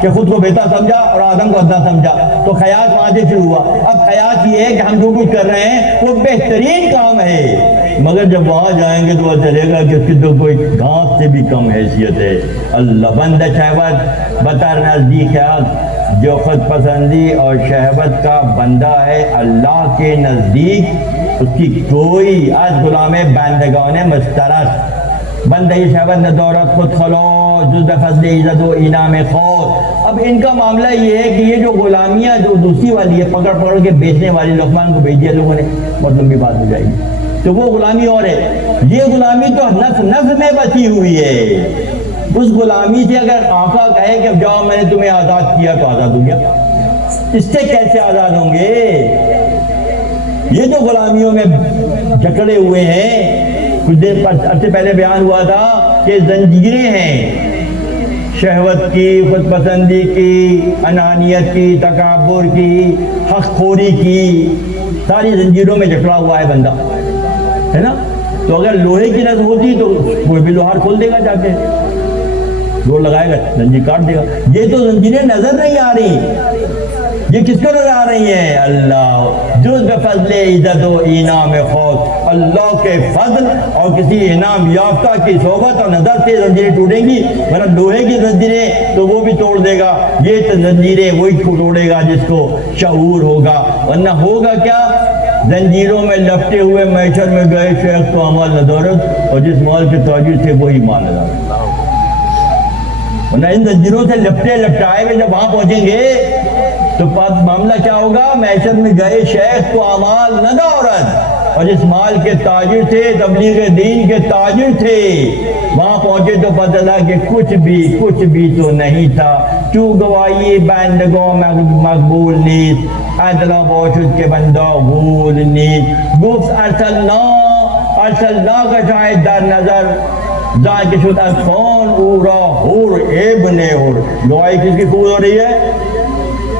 کہ خود کو بہتر سمجھا اور آدم کو ادنا سمجھا. تو خیاس وہاں سے شروع ہوا. اب خیاس یہ ہے کہ ہم جو کچھ کر رہے ہیں وہ بہترین کام ہے، مگر جب وہاں جائیں گے تو وہ چلے گا کہ اس کی تو کوئی گھاس سے بھی کم حیثیت ہے. اللہ بند شہوت بطر نزدیک خیال، جو خود پسندی اور شہوت کا بندہ ہے اللہ کے نزدیک اس کی کوئی از غلام بندگان مشترک بندگی شہوت ندارت خود خلو جز فضل عزت و انعام خود. اب ان کا معاملہ یہ ہے کہ یہ جو غلامیاں جو دوسری والی ہے پکڑ پکڑ کے بیچنے والی، لقمان کو بھیج دیا لوگوں نے، بہت لمبی بات ہو جائے گی. تو وہ غلامی اور ہے، یہ غلامی تو نفس میں بچی ہوئی ہے. اس غلامی سے اگر آقا کہے کہ جاؤ میں نے تمہیں آزاد کیا تو آزاد ہو گیا، اس سے کیسے آزاد ہوں گے؟ یہ جو غلامیوں میں جکڑے ہوئے ہیں، کچھ دیر عرصے پہلے بیان ہوا تھا کہ زنجیریں ہیں شہوت کی، خود پسندی کی، انانیت کی، تکبر کی، حق خوری کی، ساری زنجیروں میں جکڑا ہوا ہے بندہ، ہے نا؟ تو اگر لوہے کی نس ہوتی تو کوئی بھی لوہار کھول دے گا، جا کے زور لگائے گا زنجیر کاٹ دے گا. یہ تو زنجیریں نظر نہیں آ رہی، یہ کس کو نظر آ رہی ہیں؟ اللہ جز بفضل عزت و انعام خود، اللہ کے فضل اور کسی انعام یافتہ کی صحبت اور نظر سے زنجیریں ٹوٹیں گی. ورنہ لوہے کی زنجیریں تو وہ بھی توڑ دے گا، یہ تو زنجیریں وہی توڑے گا جس کو شعور ہوگا. ورنہ ہوگا کیا؟ زنجیروں میں لپٹے ہوئے معیشت میں گئے شیخ تو عمل ندارت، اور جس مال کے تاجر تھے وہی مال ندارت. ورنہ ان زنجیروں سے لپٹے لپٹائے ہوئے جب وہاں پہنچیں گے تو معاملہ کیا ہوگا؟ معیشت میں گئے شیخ تو اعمال ندارت، اور جس مال کے تاجر تھے، تبلیغ دین کے تاجر تھے، وہاں پہنچے تو پتہ چلا کہ کچھ بھی تو نہیں تھا. تو گواہی بندگوں مقبول نیست، عدل و باشد کے بندہ بھول نیست. گفت ارسلنا کا شاہد در نظر جان کے شد از کون او را حور ابن حور. گواہی کس کی قبول ہو رہی ہے؟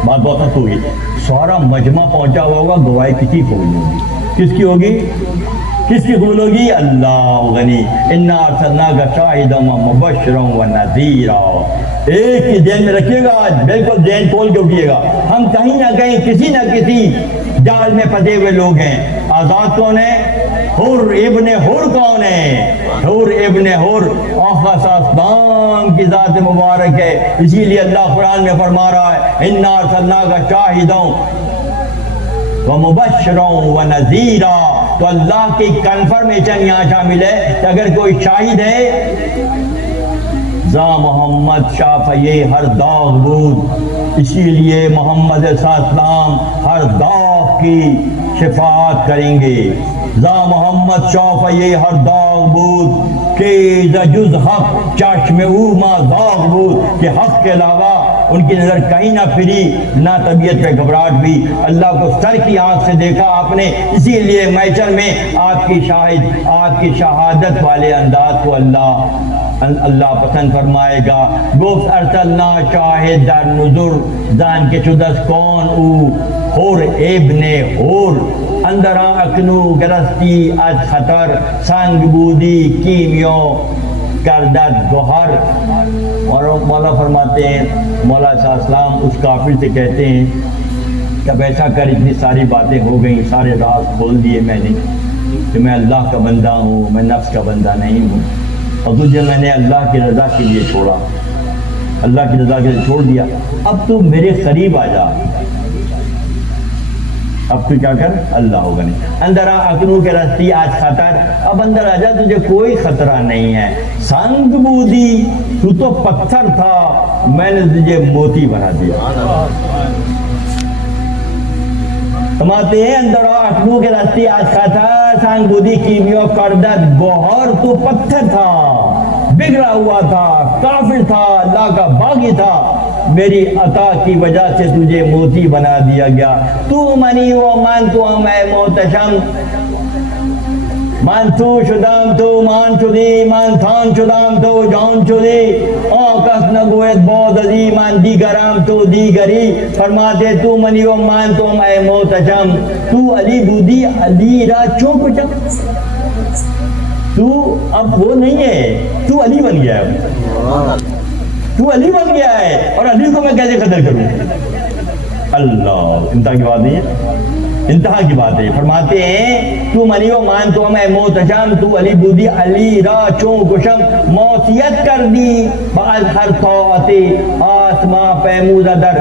بات بہت سخت ہوگی. سارا مجمع پہنچا ہوا ہوگا، گواہی کسی قبول ہوگی. کس کی ہوگی؟ کس کی قبول ہوگی؟ اللہ غنی. انا ارسلناک شاہدا و مبشرا و نذیرا. ایک ہی ذہن میں رکھیے گا، آج بالکل ذہن کھول کے اٹھیے گا. ہم کہیں نہ کہیں کسی نہ کسی جال میں پھنسے ہوئے لوگ ہیں. آزاد کون ہے؟ حر ابن حر کون ہے؟ حر ابن حر آقا ساستان کی ذات مبارک ہے. اسی لیے اللہ قرآن میں فرما رہا ہے انا ارسلناک شاہدا و مبشرا و نذیرا. تو اللہ کی کنفرمیشن یہاں شامل ہے کہ اگر کوئی شاہد ہے زا محمد شافعی ہر داغ بود. اسی لیے محمد صلی اللہ علیہ وسلم ہر داغ کی شفاعت کریں گے. زا محمد شافعی ہر داغ بود کہ جز حق چشم او ما داغ بود، کہ حق کے علاوہ ان کی نظر کہیں نہ پھری، نہ طبیعت پہ گھبراہٹ بھی. اللہ کو سر کی آنکھ سے دیکھا آپ نے، اسی لیے محشر میں آپ کی شہادت والے انداز کو اللہ پسند فرمائے گا. گفت ارسلنا شاہد در نظر زان کے شدس کون او حور ابن حور. اندر اکنو گرستی از خطر سنگ بودی کیمیو کردت گوہر. اور مولا فرماتے ہیں، مولا صلی اللہ علیہ وسلم اس کافر سے کہتے ہیں کہ اب ایسا کر، اتنی ساری باتیں ہو گئیں، سارے راز کھول دیے میں نے کہ میں اللہ کا بندہ ہوں، میں نفس کا بندہ نہیں ہوں، اور تجھے میں نے اللہ کی رضا کے لیے چھوڑا، اللہ کی رضا کے لیے چھوڑ دیا. اب تو میرے قریب آ جا، اب تو کیا کر؟ اللہ ہوگا نہیں. اندر اکنو کے رستی آج خطر، اب اندر آ جا، تجھے کوئی خطرہ نہیں ہے. سنگ بودی، تو پتھر تھا، میں نے تجھے موتی بنا دیا. سماتے ہیں اندر اکنو کے رستی آج خطر سنگ بودی کیمیو کردت گوہر. تو پتھر تھا، بگڑا ہوا تھا، کافر تھا، اللہ کا باغی تھا، میری عطا کی وجہ سے تجھے موتی بنا دیا گیا. تو منی و من تو میں محتشم، من تو شدم تو من شدی من تان شدم تو جان شدی آکس نگوید بود ازی من دیگرم تو دیگری فرماتے تو منی و من تو اے محتشم تو علی بودی علی را چون کچم تو اب وہ نہیں ہے تو علی بن گیا ہے تو علی بن گیا ہے اور علی کو میں کیسے قدر کروں اللہ انتہا کی بات نہیں ہے انتہا کی بات ہے فرماتے ہیں تو منی و مان تو میں محتشم تو علی بودی علی را چون کشم موسیت کر دی بعد ہر طاعت آسماں پیمودہ در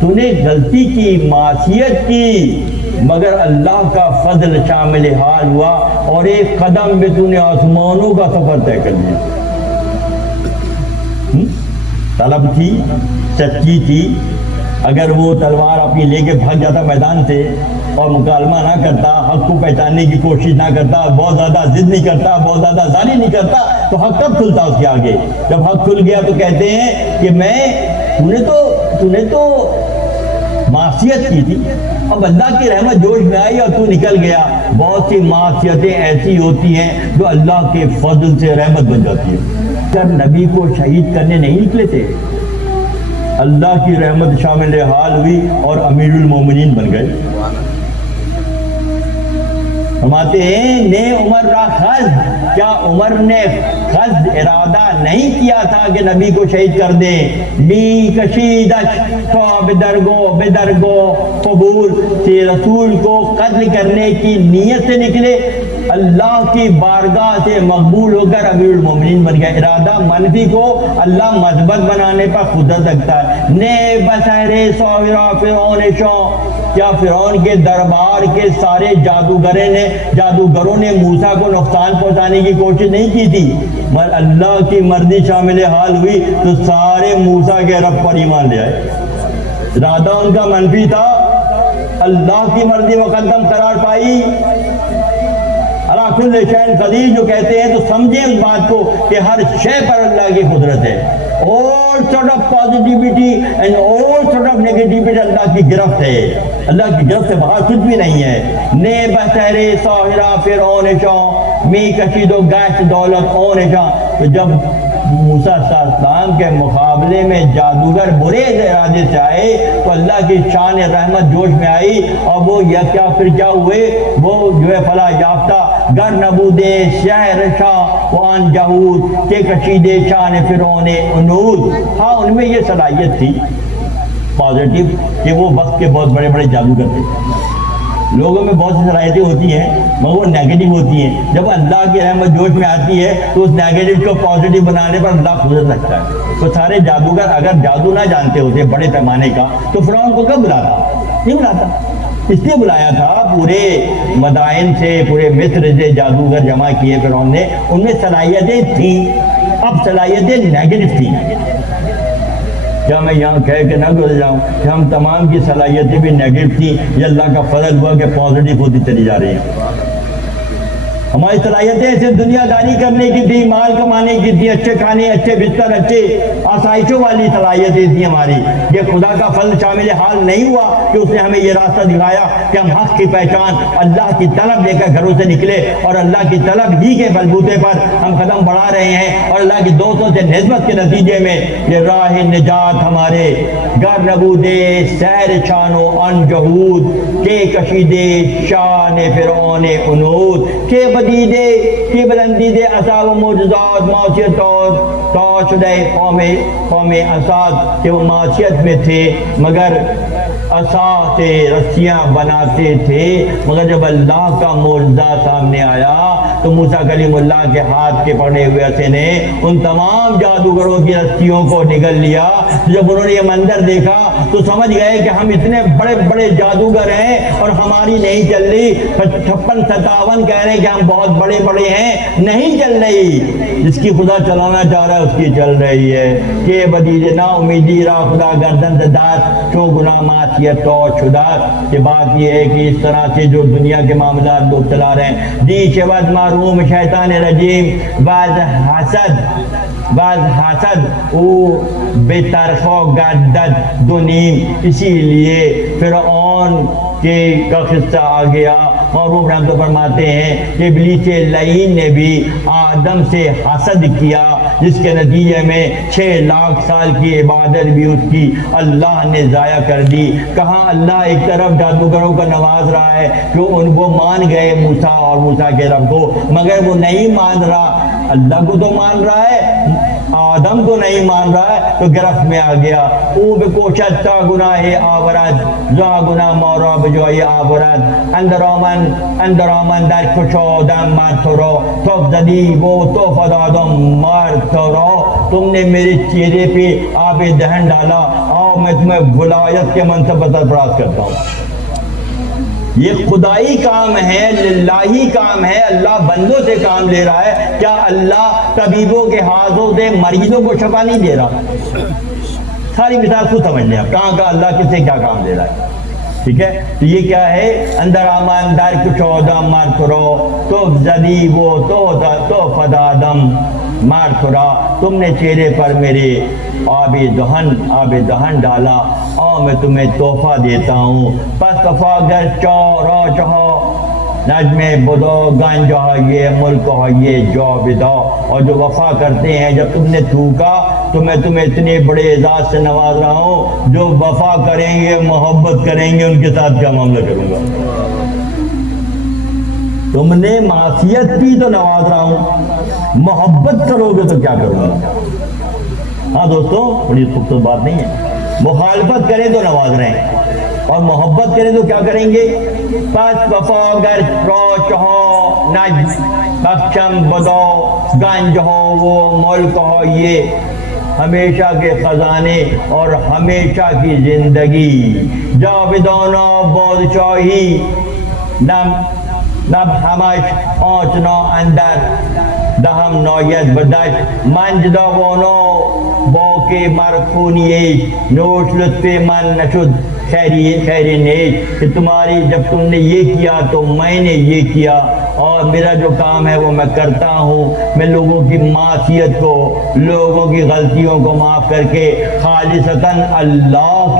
تو نے غلطی کی معصیت کی مگر اللہ کا فضل شامل حال ہوا اور ایک قدم میں تو نے آسمانوں کا سفر طے کر لیا طلب تھی سچی تھی اگر وہ تلوار اپنی لے کے بھاگ جاتا میدان سے اور مکالمہ نہ کرتا حق کو پہچاننے کی کوشش نہ کرتا بہت زیادہ ضد نہیں کرتا بہت زیادہ زاری نہیں کرتا تو حق کب کھلتا اس کے آگے جب حق کھل گیا تو کہتے ہیں کہ تو نے تو معصیت کی تھی اب اللہ کی رحمت جوش میں آئی اور تو نکل گیا بہت سی معصیتیں ایسی ہوتی ہیں جو اللہ کے فضل سے رحمت بن جاتی ہے جب نبی کو شہید کرنے نہیں نکلے تھے اللہ کی رحمت شامل حال ہوئی اور امیر المومنین بن گئے فرماتے ہیں نے عمر را خز کیا عمر نے خز ارادہ نہیں کیا تھا کہ نبی کو شہید کر دیں بی کشیدش تو بدرگو قبول کہ رسول کو قتل کرنے کی نیت سے نکلے اللہ کی بارگاہ سے مقبول ہو کر امیر المومنین بن گیا ارادہ منفی کو اللہ مثبت بنانے پر قدرت رکھتا ہے نے بسہرے سویرا فرعون شاہ کیا فرعون کے دربار کے سارے جادوگروں نے موسیٰ کو نقصان پہنچانے کی کوشش نہیں کی تھی مگر اللہ کی مرضی شامل حال ہوئی تو سارے موسیٰ کے رب پر ایمان لے آئے ارادہ ان کا منفی تھا اللہ کی مرضی مقدم قرار پائی کل شین قدیر جو کہتے ہیں تو سمجھیں اس بات کو کہ ہر شے پر اللہ کی قدرت ہے all sort of positivity and all sort of negativity اللہ کی گرفت ہے اللہ کی گرفت سے باہر کچھ بھی نہیں ہے نے بسہرے ساحرہ فرعون شاہ می کشید و گشت دولت اون شاہ تو جب موسیٰ علیہ السلام کے مقابلے میں جادوگر برے ارادے سے آئے تو اللہ کی شان رحمت جوش میں آئی اور وہ کیا پھر کیا ہوئے وہ جو ہے فلاح یافتہ گر نبود شہر شاہ وان جہود کے کشید شان فرعون انود ہاں ان میں یہ صلاحیت تھی پازیٹیو کہ وہ وقت کے بہت بڑے بڑے جادوگر تھے لوگوں میں بہت سی صلاحیتیں ہوتی ہیں مگر وہ نیگیٹو ہوتی ہیں جب اللہ کی رحمت جوش میں آتی ہے تو اس نیگیٹو کو پازیٹیو بنانے پر اللہ قدرت رکھتا ہے تو سارے جادوگر اگر جادو نہ جانتے ہوتے بڑے پیمانے کا تو فرعون کو کب بلاتا نہیں بلاتا اس لیے بلایا تھا پورے مدائن سے پورے مصر سے جادوگر جمع کیے فرعون نے ان میں صلاحیتیں تھیں اب صلاحیتیں نیگیٹو تھیں کیا میں یہاں کہہ کے نہ گزر جاؤں کہ ہم تمام کی صلاحیتیں بھی نیگیٹو تھی یہ اللہ کا فضل ہوا کہ پازیٹیو ہوتی چلی جا رہی ہیں ہماری صلاحیتیں صرف دنیا داری کرنے کی تھی مال کمانے کی تھی اچھے کھانے اچھے بستر اچھے آسائشوں والی صلاحیتیں تھی ہماری یہ خدا کا فضل شامل حال نہیں ہوا کہ اس نے ہمیں یہ راستہ دکھایا کہ ہم حق کی پہچان اللہ کی طلب لے کر گھروں سے نکلے اور اللہ کی طلب ہی کے بلبوتے پر ہم قدم بڑھا رہے ہیں اور اللہ کے دوستوں سے نسبت کے نتیجے میں یہ راہ نجات ہمارے گر نبود سیر شان و ان جہود کے کشید شان فرعون انود کے بدیدے کی بلندی دے عصا و معجزات معصیت اور شدہ قوم اساد کہ وہ معصیت میں تھے مگر عصا سے رسیاں بناتے تھے مگر جب اللہ کا معجزہ سامنے آیا تو موسیٰ کلیم اللہ کے ہاتھ کے پکڑے ہوئے عصے نے ان تمام جادوگروں کی رسیوں کو نگل لیا جب انہوں نے یہ منظر دیکھا تو سمجھ گئے کہ ہم اتنے بڑے بڑے جادوگر ہیں اور ہماری نہیں چل رہی 56-57 کہہ رہے ہیں کہ ہم بہت بڑے بڑے ہیں نہیں چل رہی جس کی خدا چلانا چاہ رہا ہے اس کی چل رہی ہے کہ بدیج نا امیدی را خدا گردن داد چو گناہ معصیت تو شداد یہ بات یہ ہے کہ اس طرح سے جو دنیا کے معاملات لوگ چلا رہے ہیں دی شود معروم شیطان رجیم بعض حسد او بے ترخ و گردد دونیم اسی لیے فرعون کہ کا قصہ آ گیا۔ معروف رحمت فرماتے ہیں کہ ابلیس لعین نے بھی آدم سے حسد کیا، جس کے نتیجے میں 6 لاکھ سال کی عبادت بھی اس کی اللہ نے ضائع کر دی۔ کہاں اللہ ایک طرف جادوگروں کا نواز رہا ہے کہ ان کو مان گئے موسیٰ اور موسیٰ کے رب کو، مگر وہ نہیں مان رہا، اللہ کو تو مان رہا ہے، آدم کو نہیں مان رہا ہے، تو گرفت میں آ گیا۔ او بے کوشش تا گناہ آورد زا گناہ مورا بجوئی آورد، اندر آمن در کشادم مر تو را، تو زدی وہ تو فدادم مر تو را۔ تم نے میرے چہرے پہ آب دہن ڈالا، آؤ میں تمہیں ولایت کے منصب پر سرفراز کرتا ہوں۔ یہ خدائی کام ہے، للہی کام ہے، اللہ بندوں سے کام لے رہا ہے۔ کیا اللہ طبیبوں کے ہاتھوں سے مریضوں کو شفا نہیں دے رہا؟ ساری مثال خود سمجھ لیں آپ، کہاں کا اللہ کس سے کیا کام دے رہا ہے، ٹھیک ہے؟ تو یہ کیا ہے؟ اندر آمان در کچھ آدم مار کرو، تو زدی وہ تو فدادم مار کرا، تم نے چہرے پر میرے آب دہن ڈالا، آؤ میں تمہیں تحفہ دیتا ہوں۔ پس کفا گر چارا چہا نجم بدو گنج یہ ملک یہ جو بدا، اور جو وفا کرتے ہیں، جب تم نے تھوکا تو میں تمہیں اتنے بڑے اعزاز سے نواز رہا ہوں، جو وفا کریں گے محبت کریں گے ان کے ساتھ کیا معاملہ کروں گا؟ تم نے معصیت کی تو نواز رہا ہوں، محبت کرو گے تو کیا کروں گا؟ ہاں دوستو، بڑی خوبصورت بات نہیں ہے؟ مخالفت کریں تو نواز رہے ہیں، اور محبت کریں تو کیا کریں گے؟ پس وفا گر راچ ہو نج بخشم بدو گنج ہو وہ ملک ہو یہ ہمیشہ کے خزانے اور ہمیشہ کی زندگی، جاودانہ بادشاہی، نب ہمش آنچنا اندر دہم نایت بدش، منج داوانو باقی مرخونیش، نوش لطف من نشد خیر نیش، کہ تمہاری جب تم نے یہ کیا تو میں نے یہ کیا، اور میرا جو کام ہے وہ میں کرتا ہوں، میں لوگوں کی معصیت کو، لوگوں کی غلطیوں کو معاف کر کے خالصتاً اللہ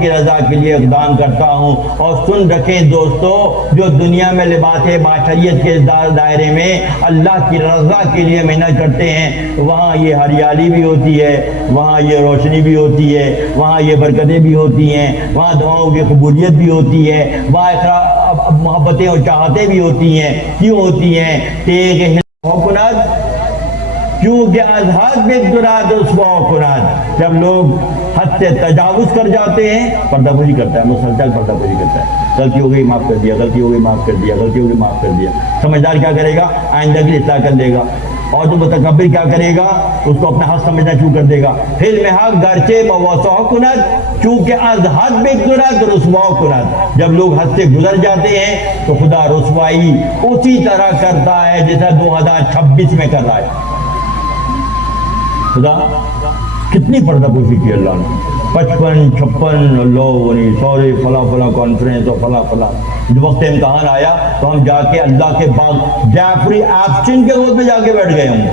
کی رضا کے لیے اقدام کرتا ہوں۔ اور سن رکھیں دوستو، جو دنیا میں لباس بشریت کے دائرے میں اللہ کی رضا کے لیے محنت کرتے ہیں، وہاں یہ ہریالی بھی ہوتی ہے، وہاں یہ روشنی بھی ہوتی ہے، وہاں یہ برکتیں بھی ہوتی ہیں، وہاں دعاؤں کی قبولیت بھی ہوتی ہے، وہاں محبتیں اور چاہتیں بھی ہوتی ہیں۔ کیوں ہوتی ہیں؟ تیغ کند کیونکہ از حد بگذرد رسوا کند، جب لوگ حد سے تجاوز کر جاتے ہیں، پردہ پوشی کرتا ہے، مسلسل پردہ پوشی کرتا ہے، غلطی ہو گئی معاف کر دیا، غلطی ہو گئی معاف کر دیا، غلطی ہو گئی معاف کر دیا۔ سمجھدار کیا کرے گا؟ آئندہ کے لیے اصلاح کر لے گا، اور جو متکبر کیا کرے گا؟ اس کو اپنا حق سمجھنا شروع کر دے گا۔ حلم حق گرچہ مواسا کند چونکہ از حد بگذرد رسوا کند، جب لوگ حد سے گزر جاتے ہیں تو خدا رسوائی اسی طرح کرتا ہے جیسا 2026 میں کر رہا ہے۔ خدا کتنی پردہ پوشی کی اللہ نے، 55 56 اللہ سورے فلاں کانفرنس اور فلاں۔ جو وقت امتحان آیا تو ہم جا کے اللہ کے باغ جعفری ایپسٹن کے گود میں جا کے بیٹھ گئے ہوں۔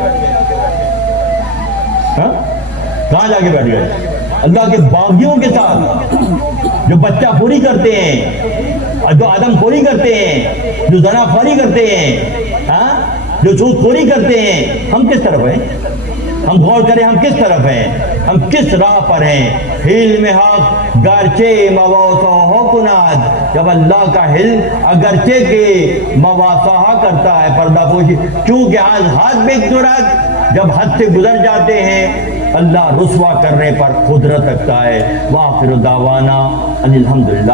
کہاں جا کے بیٹھ گئے؟ اللہ کے باغیوں کے ساتھ، جو بچہ خوری کرتے ہیں، جو آدم خوری کرتے ہیں، جو زنا خوری کرتے ہیں، جو سود خوری کرتے ہیں۔ ہم کس طرف ہیں؟ ہم غور کریں، ہم کس طرف ہیں؟ ہم کس راہ پر ہیں؟ حلم حق گرچہ مواسا کناد، جب اللہ کا حلم اگرچہ کے مواسا کرتا ہے، پردہ پوشی، چونکہ از حد بگذرد، جب حد سے گزر جاتے ہیں اللہ رسوا کرنے پر قدرت رکھتا ہے۔ وآخر دعوانا ان الحمدللہ۔